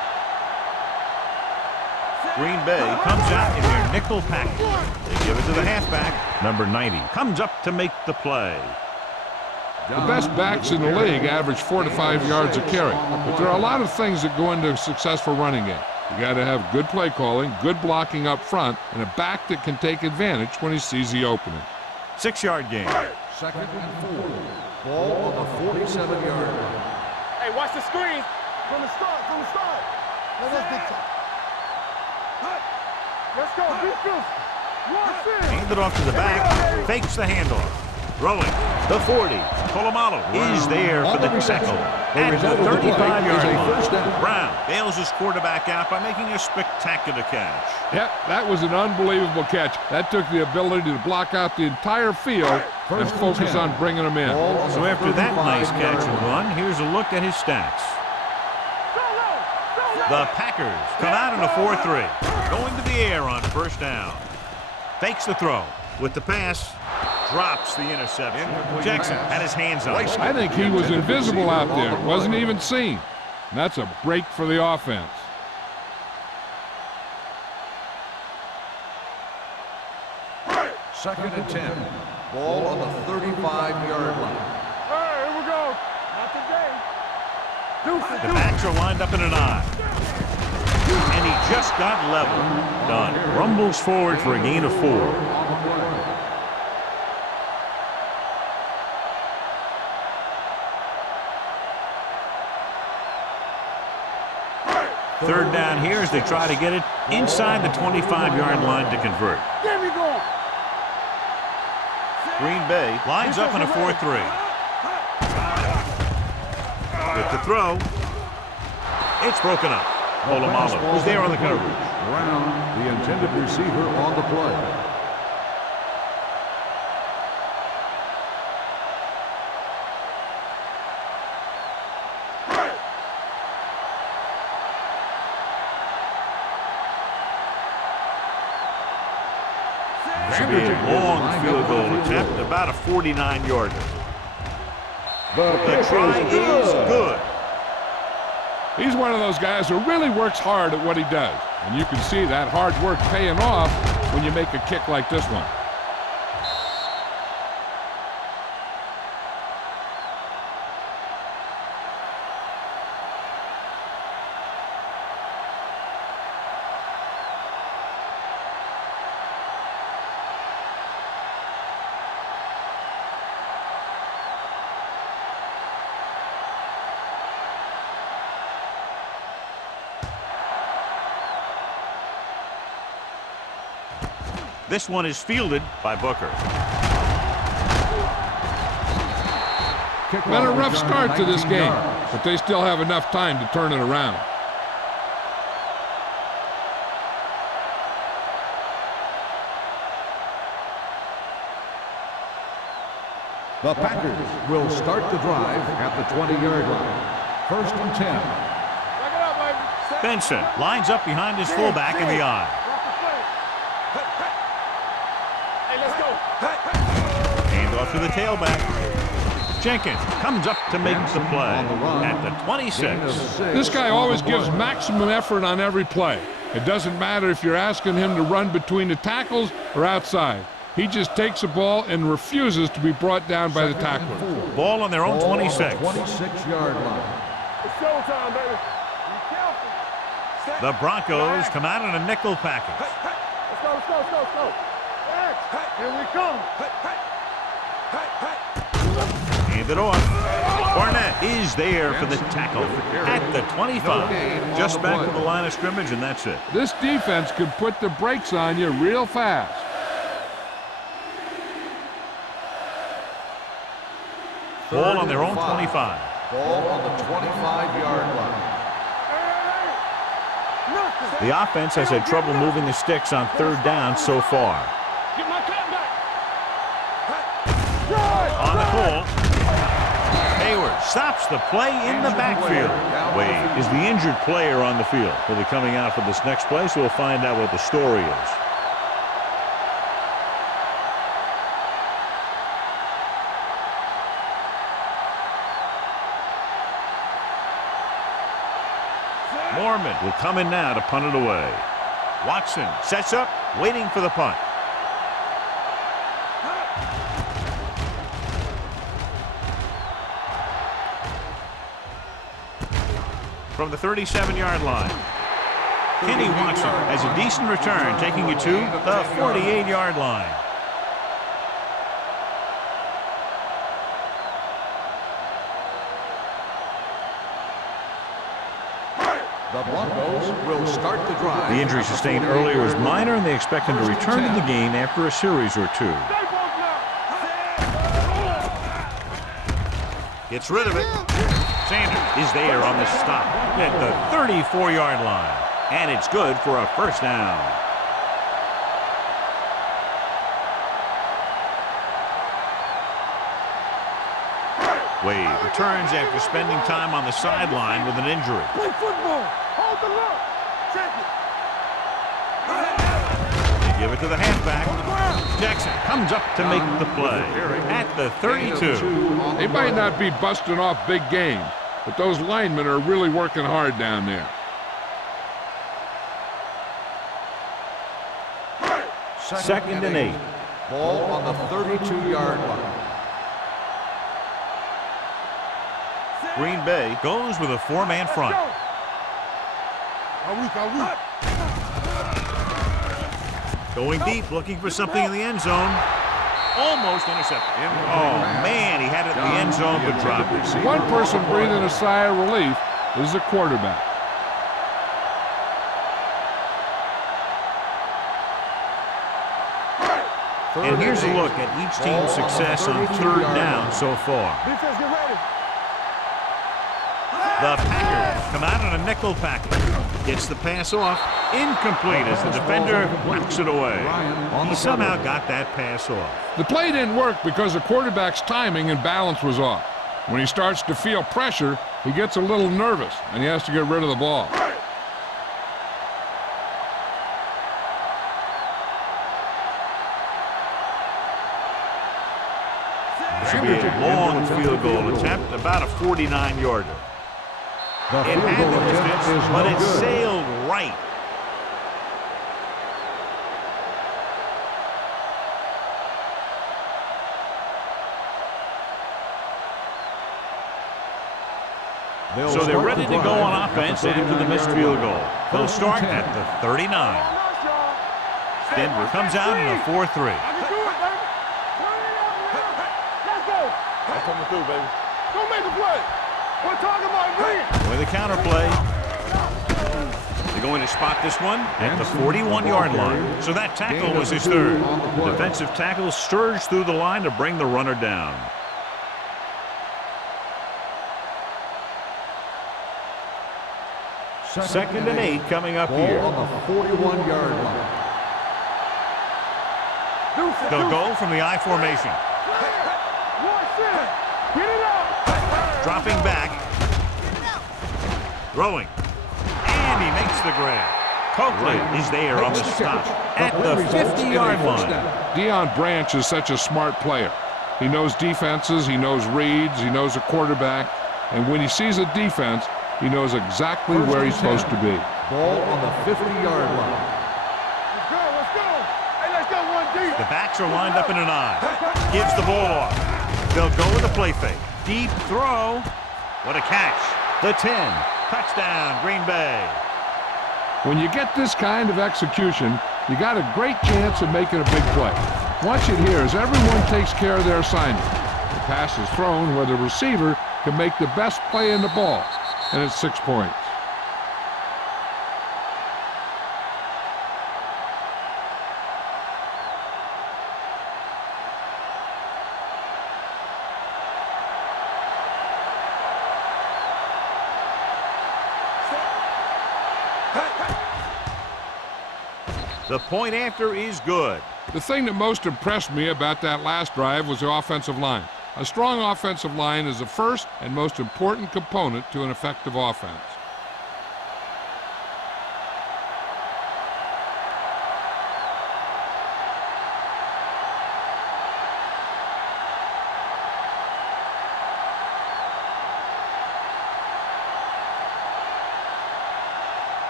Green Bay comes out in their nickel package. They give it to the halfback. Number 90 comes up to make the play. The best backs in the league average 4 to 5 yards a carry. But there are a lot of things that go into a successful running game. You got to have good play calling, good blocking up front, and a back that can take advantage when he sees the opening. 6-yard gain. 2nd and 4. Ball on the 47-yard line. Hey, watch the screen. From the start, from the start. Let's go, defense. Hand it off to the back. Fakes the handoff. Throwing. The 40. Polamalu is there for the tackle at the 35-yard line. Brown bails his quarterback out by making a spectacular catch. Yep, that was an unbelievable catch. That took the ability to block out the entire field and focus on bringing them in. So after that nice catch and run, here's a look at his stats. The Packers come out in a 4-3. Going to the air on 1st down. Fakes the throw. With the pass, drops the interception. Jackson had his hands on it. I think he was invisible out there. Wasn't even seen. And that's a break for the offense. Second and 10. Ball on the 35-yard line. All right, here we go. Not today. The backs are lined up in an eye. And he just got level. Done. Rumbles forward for a gain of 4. 3rd down here as they try to get it inside the 25-yard line to convert. There we go. Green Bay lines up in a 4-3. With the throw, it's broken up. Polamalu was there on the coverage. Brown, the intended receiver, on the play. Should be a long field goal attempt, about a 49-yarder. The try is good. He's one of those guys who really works hard at what he does. And you can see that hard work paying off when you make a kick like this one. This one is fielded by Booker. Been a rough start to this game. but they still have enough time to turn it around. The Packers will start the drive at the 20-yard line. 1st and 10. Back it up, baby. Benson lines up behind his fullback in the I. Hey, let's go. Hand off to the tailback. Jenkins comes up to make the play at the 26. This guy always gives maximum effort on every play. It doesn't matter if you're asking him to run between the tackles or outside. He just takes the ball and refuses to be brought down by the tackler. Ball on their own 26. 26-yard line. It's showtime, baby. Be careful. The Broncos come out in a nickel package. Let's go, let's go, let's go, let's go. X, here we come. Hand it off. Barnett is there for the tackle at the 25. Just back to the line of scrimmage, and that's it. This defense could put the brakes on you real fast. Ball on their own 25. Ball on the 25-yard line. The offense has had trouble moving the sticks on 3rd down so far. Get my cat back. On the call, Hayward stops the play in the backfield. Wade is the injured player on the field. He'll be coming out for this next play, so we'll find out what the story is. Mormon will come in now to punt it away. Watson sets up, waiting for the punt. From the 37-yard line, Kenny Watson has a decent return, taking it to the 48-yard line. The Broncos will start the drive. The injury sustained earlier was minor, and they expect him to return to the game after a series or two. Gets rid of it. Sanders is there on the stop at the 34-yard line. And it's good for a first down. Wade returns after spending time on the sideline with an injury. Play football. Hold the look. Check it. They give it to the halfback. Jackson comes up to make the play at the 32. They might not be busting off big games, but those linemen are really working hard down there. Second and 8. Ball on the 32-yard line. Green Bay goes with a 4-man front. Going deep, looking for something in the end zone. Almost intercepted. Oh, man, he had it in the end zone, but dropped it. One person breathing a sigh of relief is the quarterback. And here's a look at each team's success on 3rd down so far. Defense, get ready. The Packers come out in a nickel package. Gets the pass off. Incomplete as the defender knocks it away. He somehow got that pass off. The play didn't work because the quarterback's timing and balance was off. When he starts to feel pressure, he gets a little nervous, and he has to get rid of the ball. This should be a long field goal attempt, about a 49-yarder. It had the distance, but it sailed right. So they're ready to go on offense after the missed field goal. They'll start at the 39. Denver comes out in a 4-3. I can do it, baby. Let's go. That's coming through, baby. Go make the play. We're talking about green. With a counter play. They're going to spot this one at the 41-yard line. So that tackle was his 3rd. The defensive tackle surged through the line to bring the runner down. 2nd and 8 coming up Ball here. on the 41-yard line. They'll go from the I formation. Get it out. Dropping back. Throwing. And he makes the grab. Coakley is there on the stop at the 50-yard line. Deion Branch is such a smart player. He knows defenses, he knows reads, he knows a quarterback, and when he sees a defense, he knows exactly where he's supposed to be. Ball on the 50-yard line. Let's go. Hey, let's go one deep. The backs are lined up in an I. Gives the ball off. They'll go with the play fake. Deep throw. What a catch. The 10. Touchdown, Green Bay. When you get this kind of execution, you got a great chance of making a big play. Watch it here as everyone takes care of their assignment. The pass is thrown where the receiver can make the best play in the ball, and it's 6 points. The point after is good. The thing that most impressed me about that last drive was the offensive line. A strong offensive line is the first and most important component to an effective offense.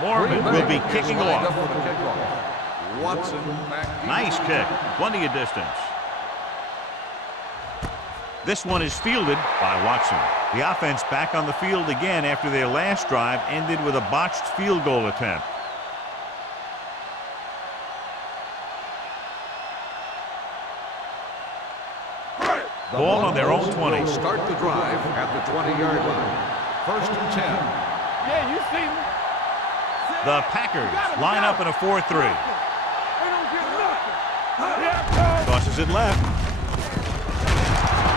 Mormon will be kicking Lined up off. for the kickoff. Watson back. Nice kick. Plenty of distance. This one is fielded by Watson. The offense back on the field again after their last drive ended with a botched field goal attempt. Ball on their own 20. Will start the drive at the 20-yard line. 1st and 10. Yeah, you see me. The Packers line up in a 4-3. We don't get nothing. Yeah, Tosses it left.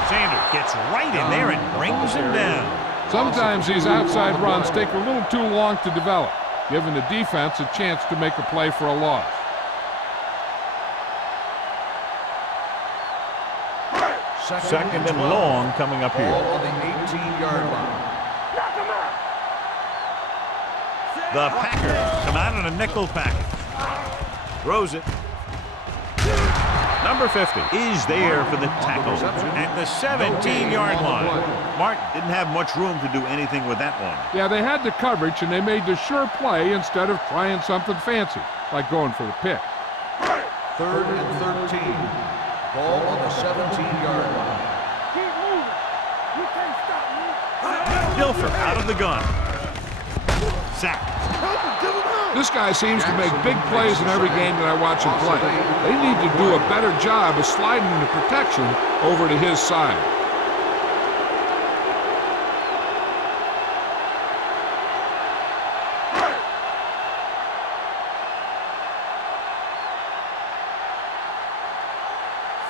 Sanders gets right in there and brings him down. Sometimes these outside runs take a little too long to develop, giving the defense a chance to make a play for a loss. Second and long coming up Ball here. on the 18-yard line. The Packers come out in a nickel package. Throws it. Number 50 is there for the tackle at the 17-yard line. Martin didn't have much room to do anything with that one. Yeah, they had the coverage and they made the sure play instead of trying something fancy, like going for the pick. 3rd and 13. Ball on the 17-yard line. Keep moving. You can't stop me. Dilfer out of the gun. Sack. This guy seems to make big plays in every game that I watch him play. They need to do a better job of sliding the protection over to his side.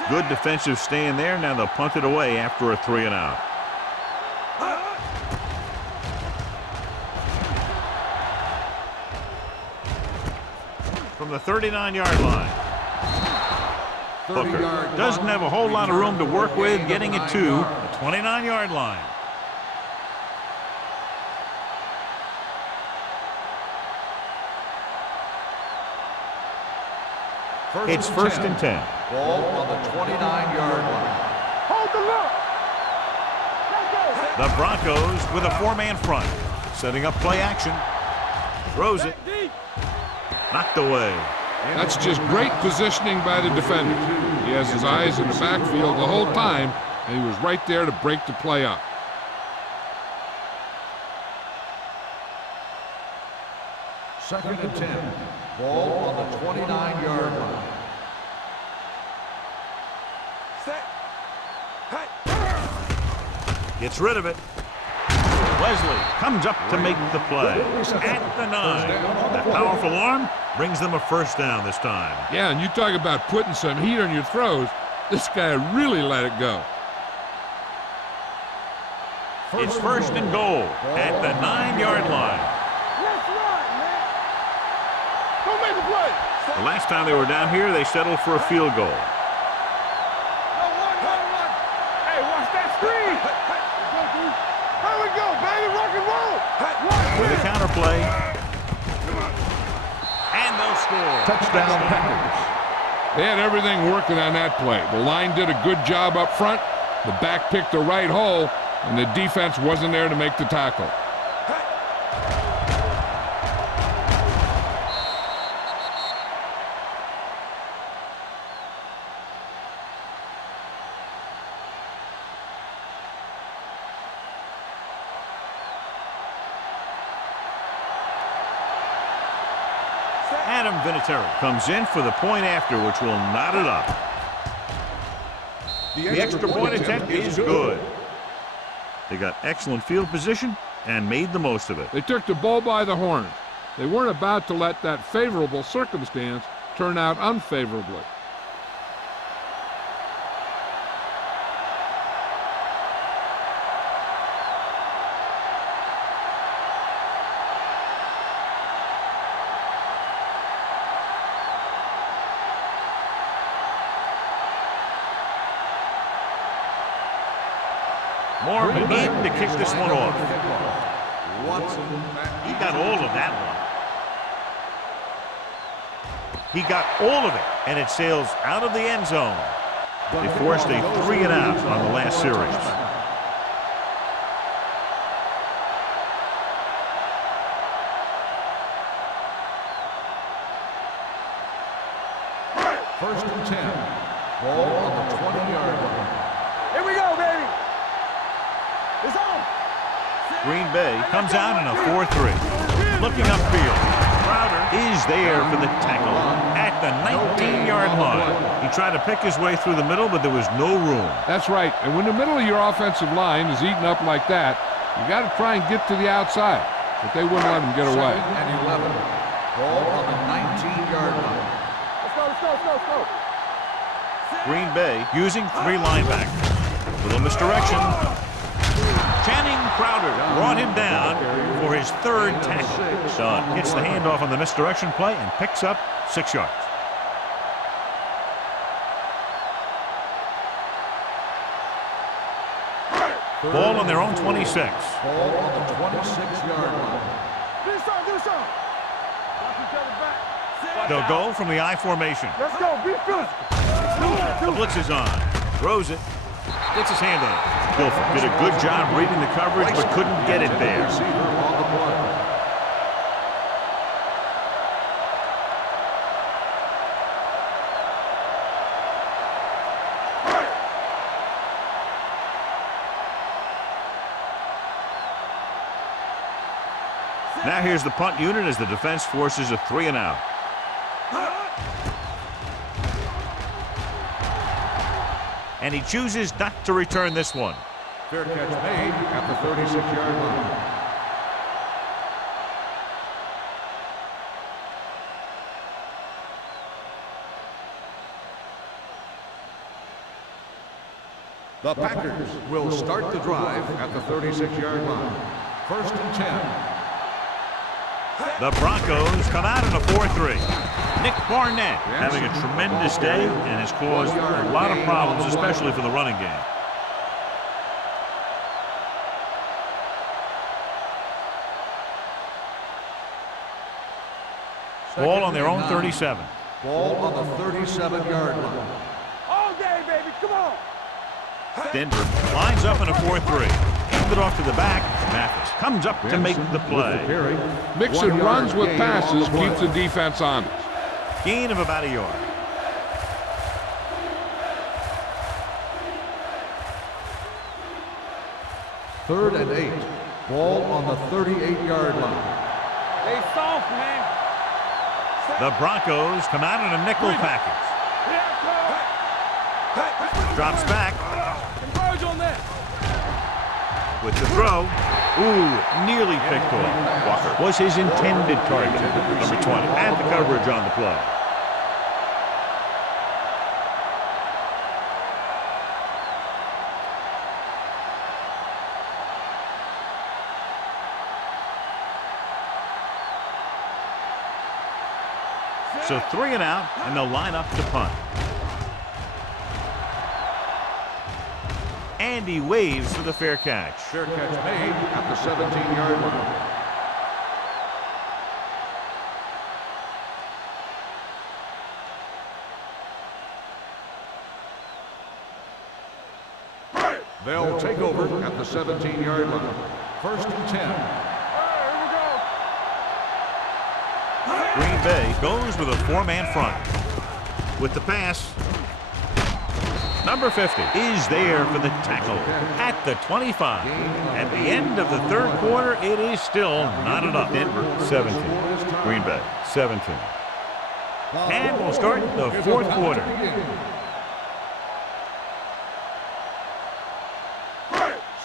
Good defensive stand there. Now they'll punt it away after a 3-and-out. From the 39-yard line. Booker doesn't have a whole lot of room to work with, getting it to the 29-yard line. It's 1st and 10. Ball on the 29-yard line. Hold the look. Let's go. The Broncos with a 4-man front. Setting up play action. Throws it. Deep. Knocked away. That's just great positioning by the defender. He has his eyes in the backfield the whole time, and he was right there to break the play up. Second and 10. Ball on the 29-yard line. Set. Hey. Gets rid of it. Wesley comes up to make the play. At the 9. That powerful arm brings them a 1st down this time. Yeah, and you talk about putting some heat on your throws. This guy really let it go. It's 1st and goal at the 9-yard line. Make a play. The last time they were down here, they settled for a field goal. Hey, watch that screen. Here we go, baby. Rock and roll. With a counterplay. And they'll score. Touchdown, Packers. They had everything working on that play. The line did a good job up front. The back picked the right hole, and the defense wasn't there to make the tackle. Adam Vinatieri comes in for the point after, which will knot it up. The extra point attempt is good. They got excellent field position and made the most of it. They took the bull by the horns. They weren't about to let that favorable circumstance turn out unfavorably. Morgan in to kick this one off. Watson. He got all of that one. He got all of it, and it sails out of the end zone. They forced a 3-and-out on the last series. First and 10. Ball on the 20-yard line. Here we go, baby. It's on. Green Bay comes out in a 4-3. Looking upfield. Crowder is there for the tackle at the 19-yard line. He tried to pick his way through the middle, but there was no room. That's right. And when the middle of your offensive line is eaten up like that, you got to try and get to the outside. But they wouldn't let him get away. Second and 11. Ball on the 19-yard line. Let's go. Green Bay using 3 linebackers. Little misdirection. Channing Crowder brought him down for his 3rd tackle. Done. Gets the handoff on the misdirection play and picks up 6 yards. Ball on their own 26. Ball on the 26-yard line. Do some. Watch each other back. They'll go from the I formation. Let's go. Be physical. The blitz is on. Throws it. Gets his hand on it. Guilford did a good job reading the coverage, but couldn't get it there. Receiver on the play. Now here's the punt unit as the defense forces a 3-and-out. And he chooses not to return this one. Fair catch made at the 36-yard line. The Packers will start the drive at the 36-yard line. First and 10. The Broncos come out in a 4-3. Nick Barnett having a tremendous day and has caused a lot of problems, especially for the running game. Ball on their own 37. Ball on the 37-yard line. All day, baby. Come on. Denver lines up in a 4-3. Hand it off to the back. Mathis comes up to make the play. Mixing runs with passes keeps the defense honest. Gain of about a yard. Third and 8. Ball on the 38-yard line. They soft, man. The Broncos come out in a nickel package. Drops back. Converge on that. With the throw. Ooh, nearly picked off. Walker was his intended target. Number 20. And the coverage on the play. So 3 and out, and they'll line up to punt. And he waves for the fair catch. Fair catch made at the 17-yard line. They'll take over at the 17-yard line. First and 10. Green Bay goes with a 4-man front. With the pass, number 50 is there for the tackle at the 25. At the end of the third quarter, it is still not enough. Denver 17, Green Bay 17. And we'll start the fourth quarter.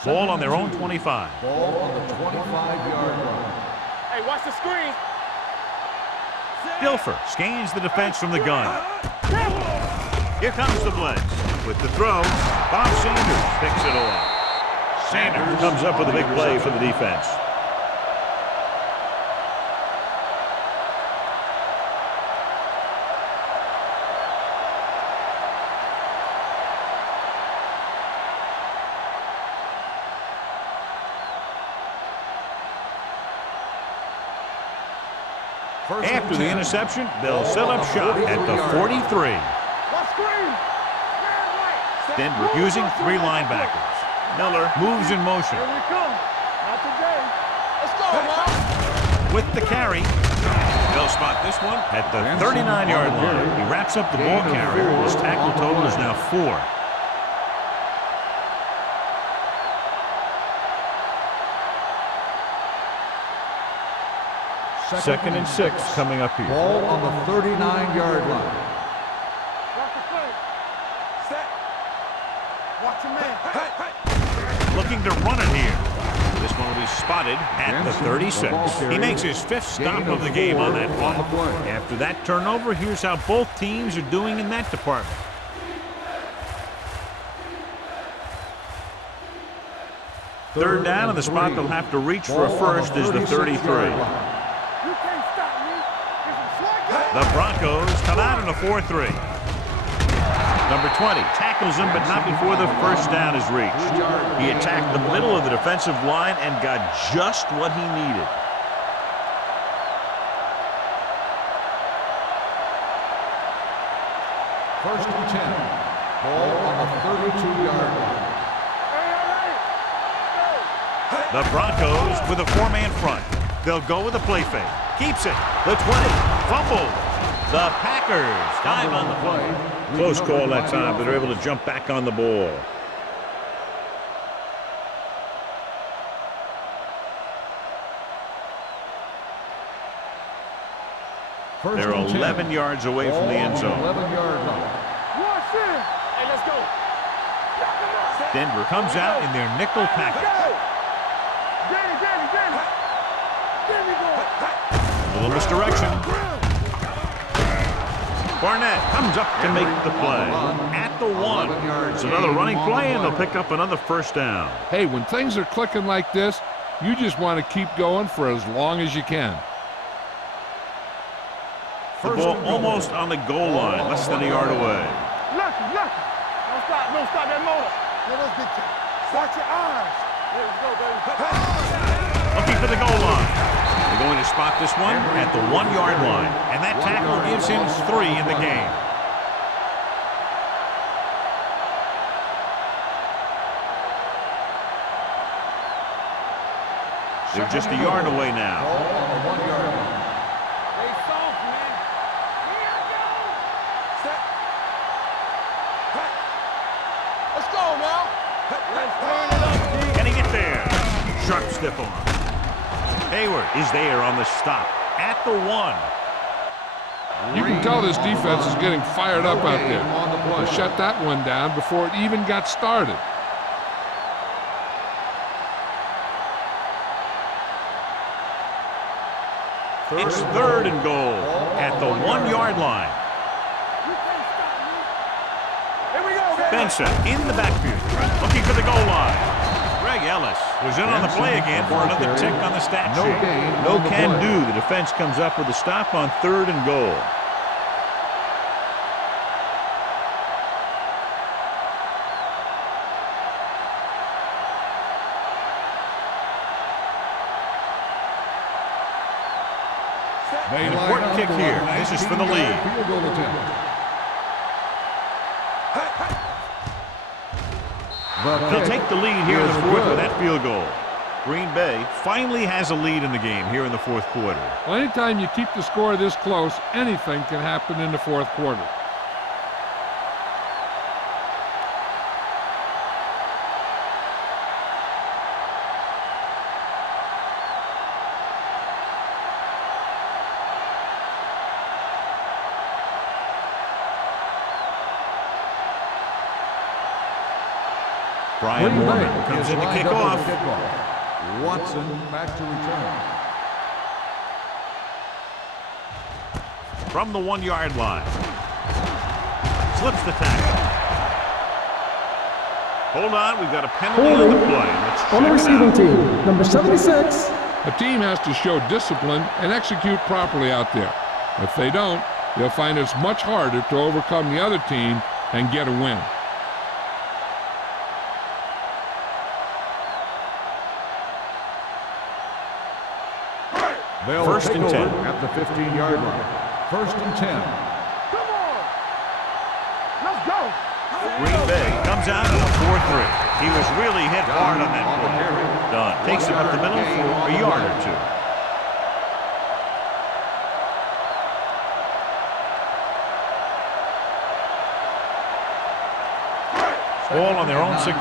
Ball on their own 25. Ball on the 25-yard line. Hey, watch the screen. Dilfer scans the defense from the gun. Here comes the blitz. With the throw, Bob Sanders picks it off. Sanders comes up with a big play for the defense. After the interception, they'll set up shop at the 43. Denver using 3 linebackers. Miller moves in motion. Here we come. Not today. Let's go, man. With the carry, they'll spot this one at the 39-yard line. He wraps up the ball carrier. His tackle total is now 4. Second and 6 coming up here. Ball on the 39-yard line. Watch the play. Set. Watch your man. Looking to run it here. This one will be spotted at the 36. He makes his 5th stop of the game on that play. After that turnover, here's how both teams are doing in that department. Third down, and the spot they'll have to reach for a first is the 33. The Broncos come out in a 4-3. Number 20 tackles him, but not before the first down is reached. He attacked the middle of the defensive line and got just what he needed. First and 10. Ball on the 32-yard line. The Broncos with a 4-man front. They'll go with a play fake. Keeps it. The 20. Fumbled. The Packers dive on the play. Close call that time, but they're able to jump back on the ball. They're 11 yards away from the end zone. 11-yard line. Watch it. Hey, let's go. Denver comes out in their nickel package. A little misdirection. Barnett comes up to make the play. At the 1. It's another running play, and they'll pick up another first down. Hey, when things are clicking like this, you just want to keep going for as long as you can. The ball almost on the goal line, less than a yard away. Lucky. Don't stop that motor. Watch your eyes. There we go, baby. Looking for the goal line. They're going to spot this one at the 1-yard line, and that tackle gives him 3 in the game. They're just a yard away now. Ball on the 1-yard line. Stay soft, man. Here we go. Set. Let's go, now. Let's turn it up. Can he get there? Sharp stiff arm. Hayward is there on the stop at the 1. You can tell this defense is getting fired up out there. They shut that one down before it even got started. It's 3rd and goal at the 1-yard line. Here we go, baby. Benson in the backfield, looking for the goal line. Greg Ellis was in on the play again for another tick on the stat sheet. No can do. The defense comes up with a stop on 3rd and goal. They An line important up kick for a here. This is for the 19-yard lead. field goal attempt. They'll take the lead here in the fourth with that field goal. Green Bay finally has a lead in the game here in the fourth quarter. Well, anytime you keep the score this close, anything can happen in the fourth quarter. Brian Moorman comes in to kick off. Watson back to return. From the 1-yard line. Slips the tackle. Hold on, we've got a penalty on the play. Let's On the check it receiving out. team, number 76. A team has to show discipline and execute properly out there. If they don't, they'll find it's much harder to overcome the other team and get a win. They'll First take and over 10. at the 15-yard line. First and 10. Come on. Let's go. Green Bay comes out with a 4-3. He was really hit hard on that play. Done. Takes him up the middle for a yard or two. Ball on their own 16.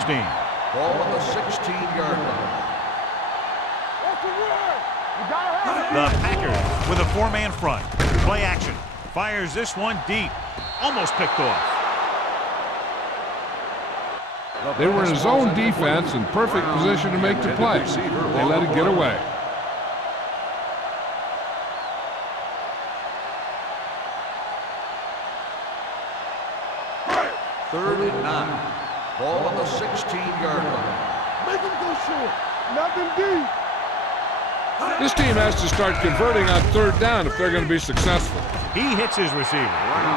Ball on the 16-yard line. What's the word? You gotta have it. The Packers with a 4-man front. Play action. Fires this one deep. Almost picked off. They were in zone defense in perfect position to make the play. They let it get away. Third and 9. Ball on the 16-yard line. Make him go short. Nothing deep. This team has to start converting on third down if they're going to be successful. He hits his receiver.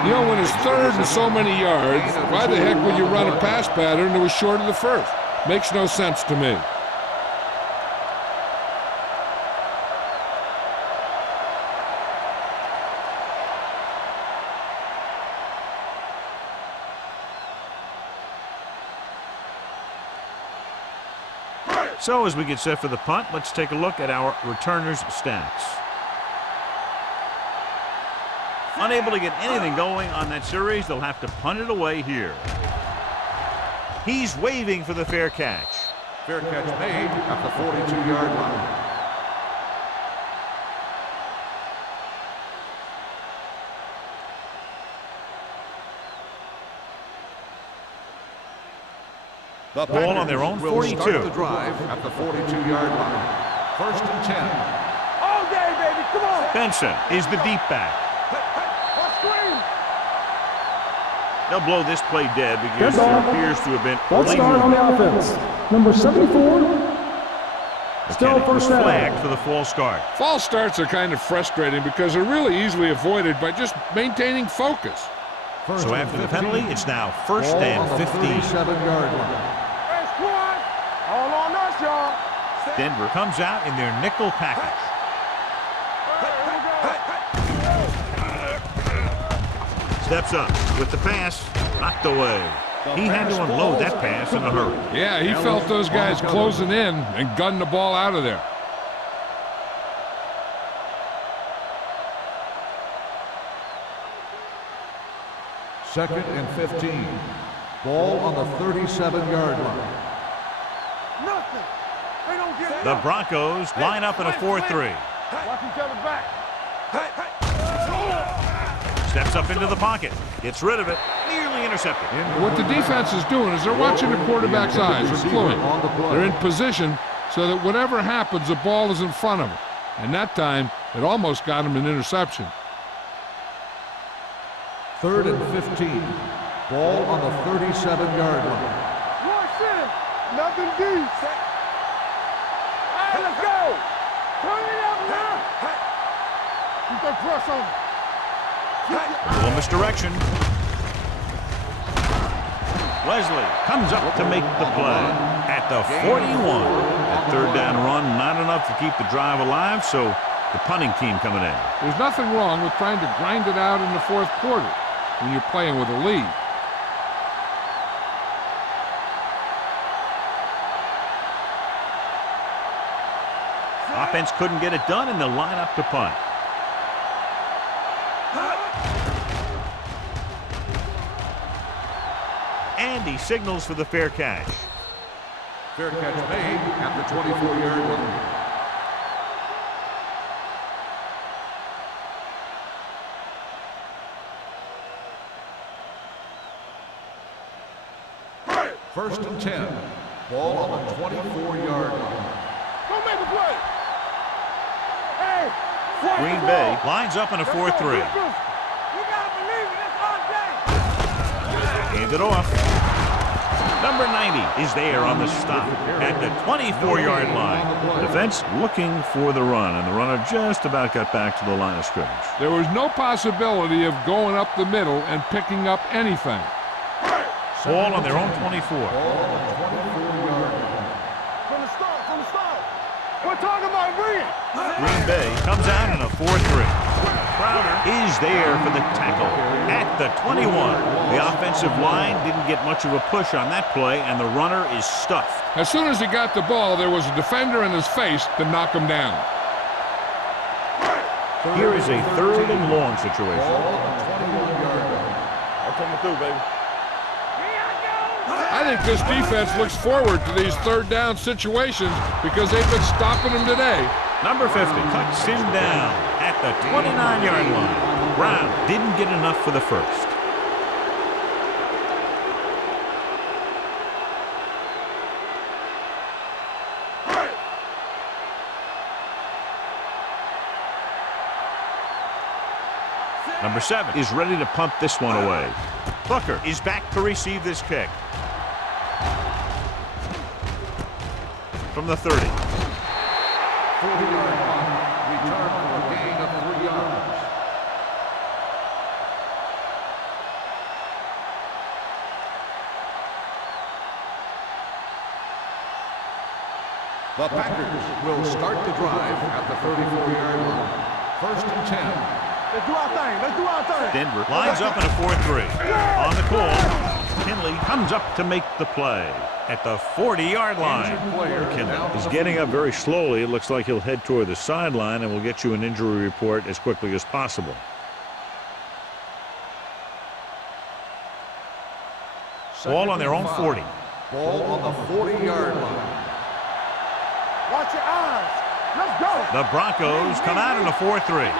You know, when it's third and so many yards, why the heck would you run a pass pattern that was short of the first? Makes no sense to me. So as we get set for the punt, let's take a look at our returners' stats. Unable to get anything going on that series, they'll have to punt it away here. He's waving for the fair catch. Fair catch made at the 42-yard line. The Ball on their own will 42. Start the drive at the 42-yard line. First and 10. All day, baby. Come on. Benson is the deep back. What screen? They'll blow this play dead because Good ball. there appears to have been False early start on movement. the offense. Number 74. Still McKinney was first down. flagged for the false start. False starts are kind of frustrating because they're really easily avoided by just maintaining focus. First So and after the 15. penalty, it's now first Ball and on the 15. 37-yard line. Hey, squad. All on us, y'all. Denver comes out in their nickel package. Steps up with the pass, knocked away. He had to unload that pass in a hurry. Yeah, he felt those guys closing in and gunned the ball out of there. Second and 15. Ball on the 37-yard line. Nothing. They don't get The Broncos line up in a 4-3. Watch each other back. Steps up into the pocket, gets rid of it, nearly intercepted. What the defense is doing is they're watching the quarterback's eyes. They're fluent. They're in position so that whatever happens, the ball is in front of them. And that time, it almost got him an interception. Third and 15. Ball on the 37-yard line. Rush in. Nothing deep. All right, let's go. Turn it up now. Keep that press on him. A little misdirection. Wesley comes up to make the play at the 41. That third down run, not enough to keep the drive alive, so The punting team coming in. There's nothing wrong with trying to grind it out in the fourth quarter when you're playing with a lead. Offense couldn't get it done, and they'll line up to punt. And he signals for the fair catch. Fair catch made at the 24-yard line. First and 10. Ball on the 24-yard line. Don't make a play. Hey, Green Bay lines up in a 4-3. You gotta believe it. It's our day. Hand it off. Number 90 is there on the stop at the 24-yard line. Defense looking for the run, and the runner just about got back to the line of scrimmage. There was no possibility of going up the middle and picking up anything. Ball on their own 24. From the start. We're talking about Green. Green Bay comes out in a 4-3. Crowder is there for the tackle at the 21. The offensive line didn't get much of a push on that play, and the runner is stuffed. As soon as he got the ball, there was a defender in his face to knock him down. Here is a 3rd and long situation. I'm coming through, baby. I think this defense looks forward to these third down situations because they've been stopping them today. Number 50 cuts him down at the 29-yard line. Brown didn't get enough for the first. Number 7 is ready to punt this one away. Booker is back to receive this kick. From the 30. 40-yard punt. Return for a gain of 3 yards. The Packers will start the drive at the 34-yard line. First and 10. Let's do our thing. Denver lines up in a 4-3. On the call, Kinley comes up to make the play at the 40-yard line. Kinley is getting up very slowly. It looks like he'll head toward the sideline, and we'll get you an injury report as quickly as possible. Ball on their own 40. Ball on the 40-yard line. Watch your eyes. Let's go. The Broncos come out in a 4-3.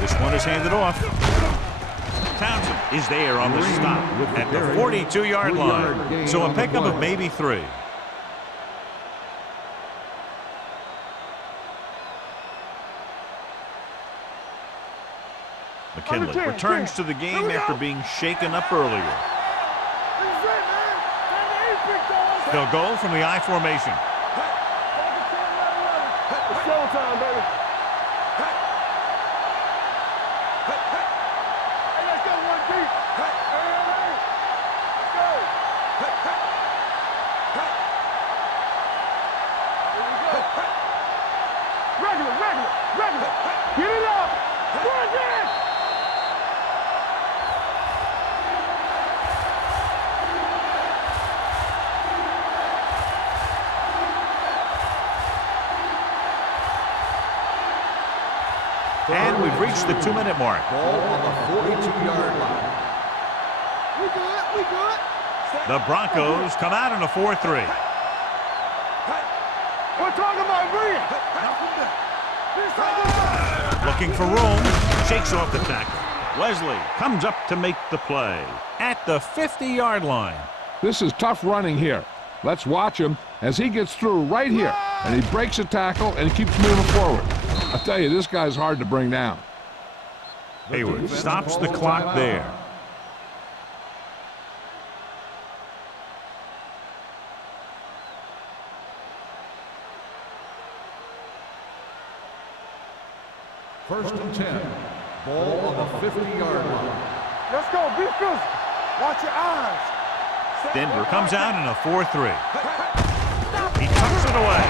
This one is handed off. Townsend is there on the stop at the 42-yard line. So a pickup of maybe 3. McKinley returns to the game after being shaken up earlier. They'll go from the I formation. It's showtime, baby. Regular. Get it up. Bring it. And we've reached the 2-minute mark. Ball on the 42-yard line. We good. The Broncos come out in a 4-3. We're talking about Green. Looking for room, shakes off the tackle. Wesley comes up to make the play at the 50-yard line. This is tough running here. Let's watch him as he gets through right here, and he breaks a tackle and keeps moving forward. I tell you, this guy's hard to bring down. Hayward stops the clock there. First and 10. Ball on the 50-yard line. Let's go. Be physical. Watch your eyes. Denver comes out in a 4-3. He tucks it away.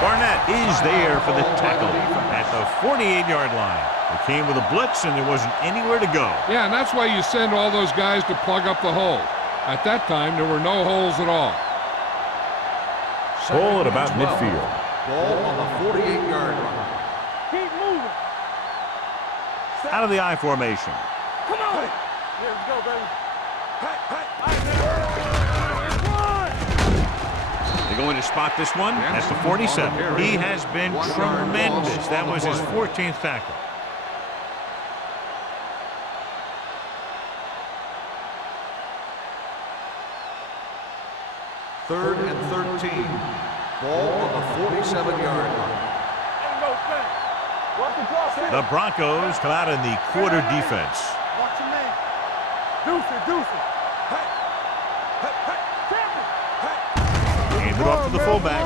Barnett is there for the tackle at the 48-yard line. It came with a blitz, and there wasn't anywhere to go. Yeah, and that's why you send all those guys to plug up the hole. At that time, there were no holes at all. Ball at about midfield. Ball on the 48-yard line. Keep moving. Out of the I formation. Come on. Here we go, baby. They're going to spot this one at the 47. He has been tremendous. That was his 14th tackle. Third and 13. Ball on the 47-yard line. The Broncos come out in the quarter defense. Watch your man. Deuce it. Hand it off to the fullback.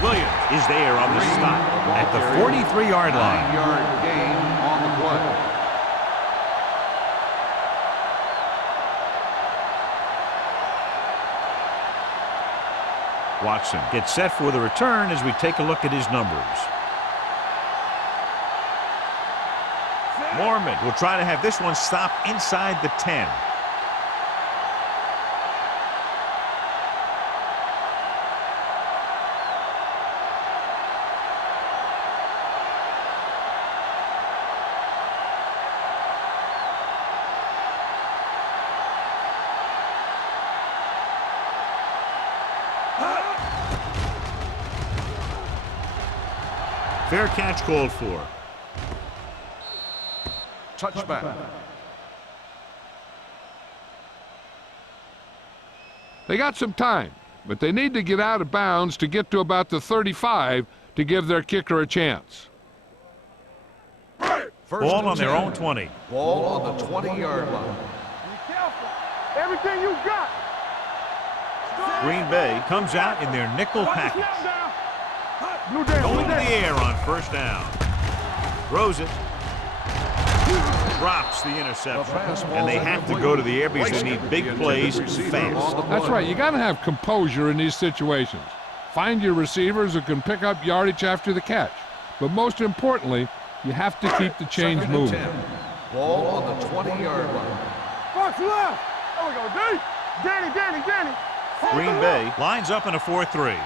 Williams is there on the stop at the 43-yard line. 9-yard gain on the play. Watson gets set for the return as we take a look at his numbers. Mormon will try to have this one stop inside the 10. Fair catch called for. Touchback. They got some time, but they need to get out of bounds to get to about the 35 to give their kicker a chance. Ball on their own 20. Ball on the 20-yard line. Be careful. Everything you got. Green Bay comes out in their nickel package. Blue down. Going to the air on first down. Throws it. Drops the interception. And they have to go to the air because they need big plays fast. That's right. You got to have composure in these situations. Find your receivers who can pick up yardage after the catch. But most importantly, you have to keep the chains moving. Ball on the 20-yard line. Box left. There we go, D. Danny. Green Bay lines up in a 4-3.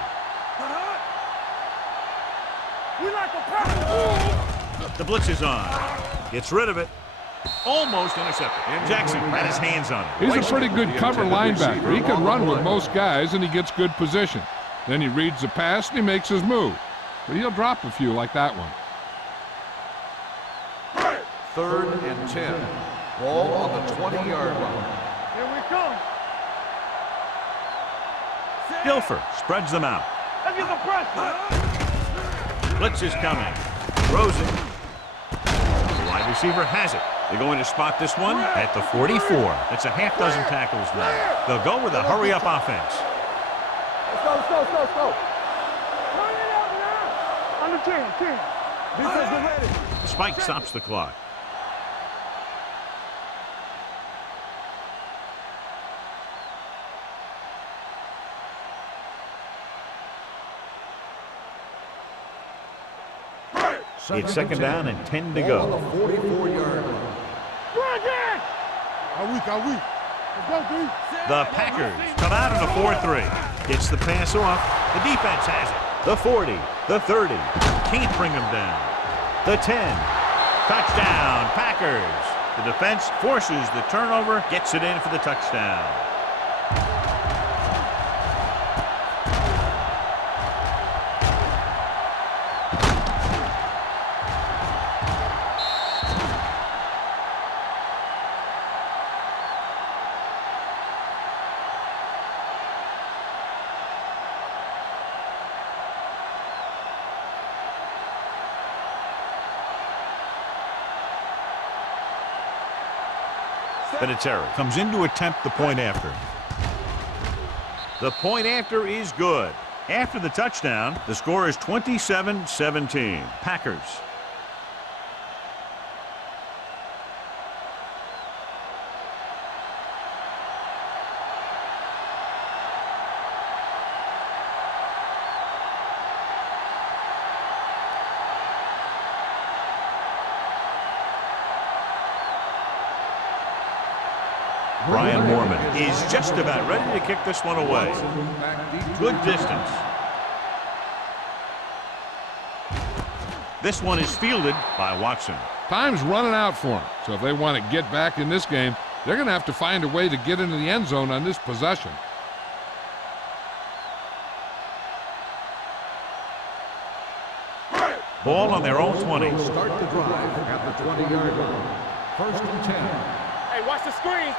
We like a pass. The blitz is on. Gets rid of it. Almost intercepted. Jackson had his hands on it. He's a pretty good cover linebacker. He can run with most guys, and he gets good position. Then he reads the pass, and he makes his move. But he'll drop a few like that one. Third and 10. Ball on the 20-yard line. Here we come. Dilfer spreads them out. Let's get the pressure. Blitz is coming. Throws it. The wide receiver has it. They're going to spot this one at the 44. That's a half dozen tackles now. They'll go with a hurry-up offense. Let's go. Turn it up now. Under 10. Defense, get ready. Spike stops the clock. It's second down and 10 to go. On the 44-yard line. Are we? Let's go, D. The Packers come out in a 4-3. Gets the pass off. The defense has it. The 40, the 30. Can't bring them down. The 10. Touchdown, Packers. The defense forces the turnover, gets it in for the touchdown. Vinatieri comes in to attempt the point after. The point after is good. After the touchdown, the score is 27-17. Packers. Brian Moorman is just about ready to kick this one away. Good distance. This one is fielded by Watson. Time's running out for them, so if they want to get back in this game, they're going to have to find a way to get into the end zone on this possession. Ball on their own 20. Start the drive at the 20-yard line. First and 10. Hey, watch the screen.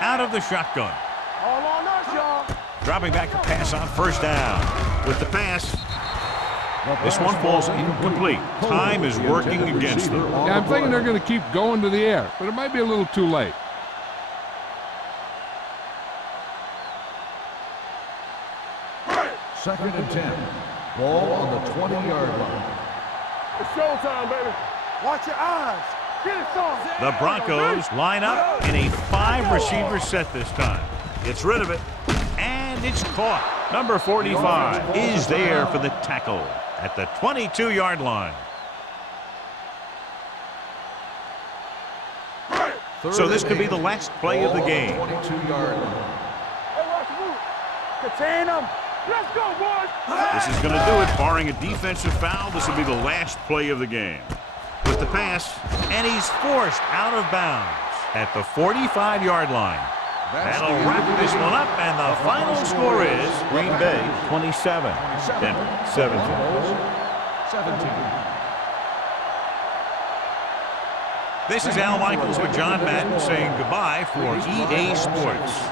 Out of the shotgun. All on us, y'all. Dropping back to pass on first down. With the pass, this one falls incomplete. Time is working against them. Yeah, I'm thinking they're going to keep going to the air, but it might be a little too late. Second and 10. Ball on the 20-yard line. It's showtime, baby. Watch your eyes. Get it, son. The Broncos line up in a 5-receiver set this time. Gets rid of it, and it's caught. Number 45 is there for the tackle at the 22-yard line. So this could be the last play of the game. 22-yard line. Hey, watch the move. Contain them. Let's go, boys. This is going to do it. Barring a defensive foul, this will be the last play of the game. With the pass, and he's forced out of bounds at the 45-yard line. That'll wrap this one up, and the final score is Green Bay 27, Denver 17. 17. This is Al Michaels with John Madden saying goodbye for EA Sports.